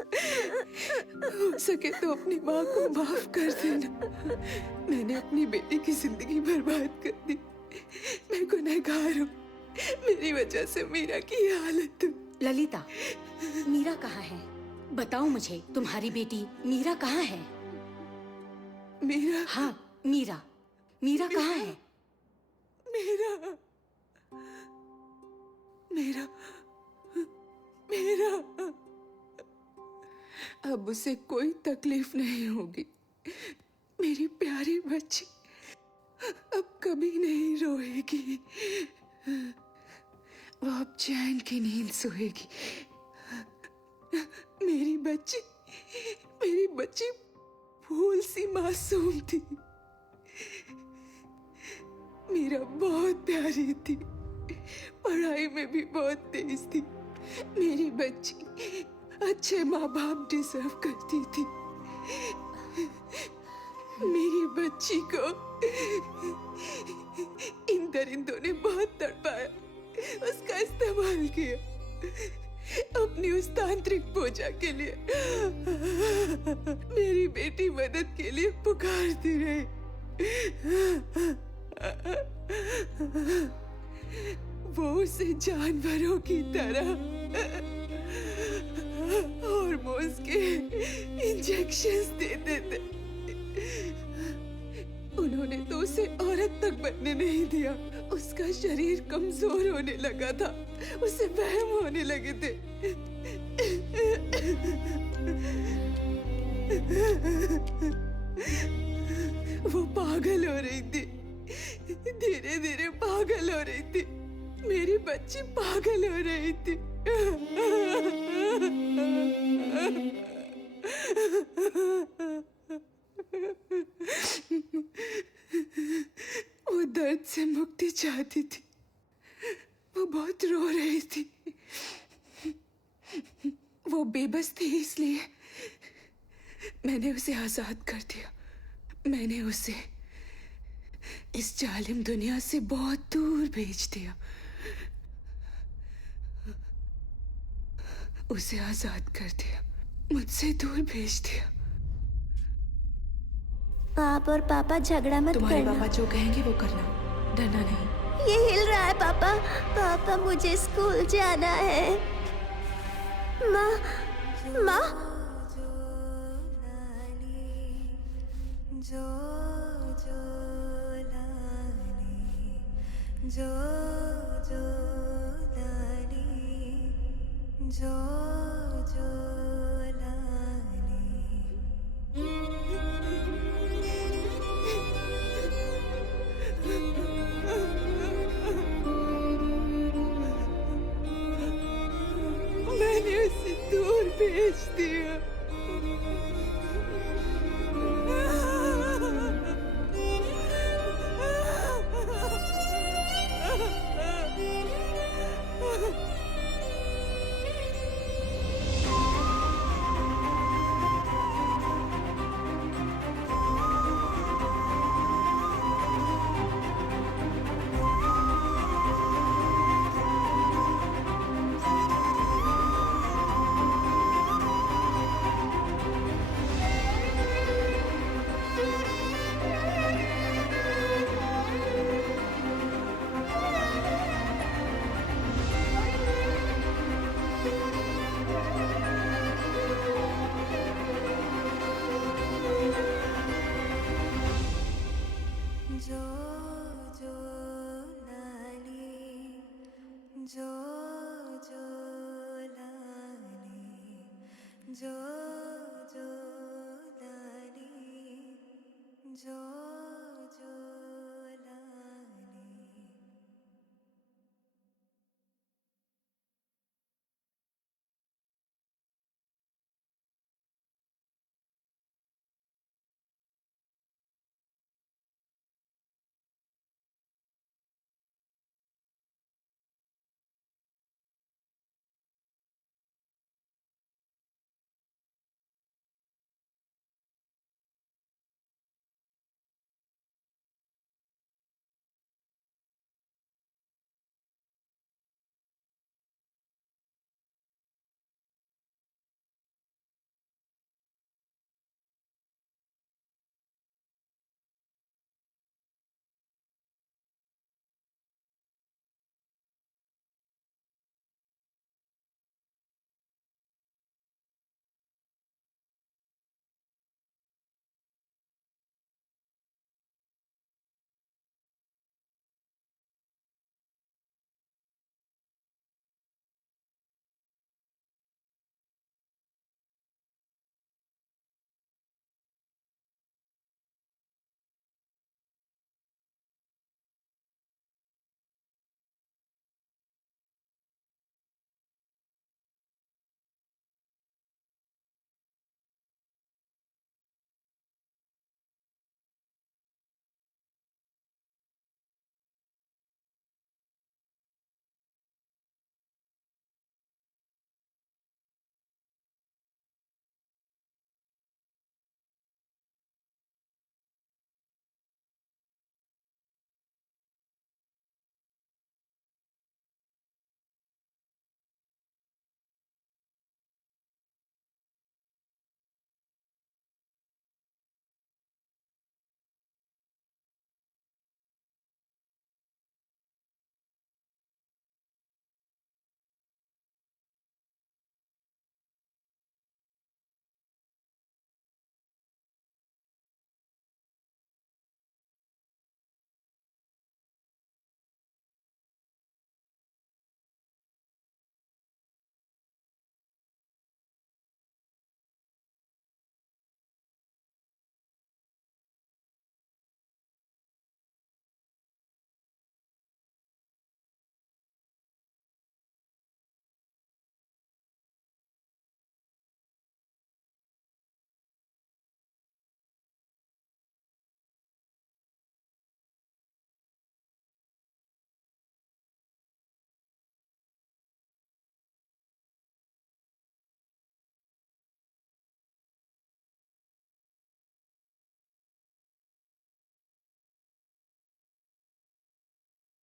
हो सके तो अपनी माँ को माफ कर देना। मैंने अपनी बेटी की जिंदगी बर्बाद कर दी। मैं गुनहगार हूँ। मेरी वजह से मीरा की ये हालत हुई। ललिता, मीरा कहाँ है? बताओ मुझे, तुम्हारी बेटी मीरा कहाँ है? मीरा? हाँ, मीरा। मीरा कहाँ है? मीरा, मीरा, मीरा। अब उसे कोई तकलीफ नहीं होगी। मेरी प्यारी बच्ची अब कभी नहीं रोएगी। वो अब चैन की नींद सोएगी। मेरी बच्ची फूल सी मासूम थी। मीरा बहुत प्यारी थी। पढ़ाई में भी बहुत तेज थी। मेरी बच्ची अच्छे माँ बाप डिजर्व करती थी। मेरी बच्ची को इन दरिंदों ने बहुत तड़पाया, उसका इस्तेमाल किया अपनी उस तांत्रिक पूजा के लिए। मेरी बेटी मदद के लिए पुकारती रही। वो उसे जानवरों की तरह हार्मोन्स के इंजेक्शंस देते थे। उन्होंने तो उसे औरत तक बनने नहीं दिया। उसका शरीर कमजोर होने लगा था। उसे वहम होने लगे थे। वो पागल हो रही थी। धीरे धीरे पागल हो रही थी। मेरी बच्ची पागल हो रही थी। वो दर्द से मुक्ति चाहती थी। वो बहुत रो रही थी। वो बेबस थी, इसलिए मैंने उसे आजाद कर दिया। मैंने उसे इस जालिम दुनिया से बहुत दूर भेज दिया। उसे आजाद कर दिया, मुझसे दूर भेज दिया। आप और पापा झगड़ा मत तुम्हारे करना। पापा जो कहेंगे वो करना, डरना नहीं। ये हिल रहा है पापा। पापा मुझे स्कूल जाना है। माँ, माँ। मैंने उसे दूर भेज दिया। जो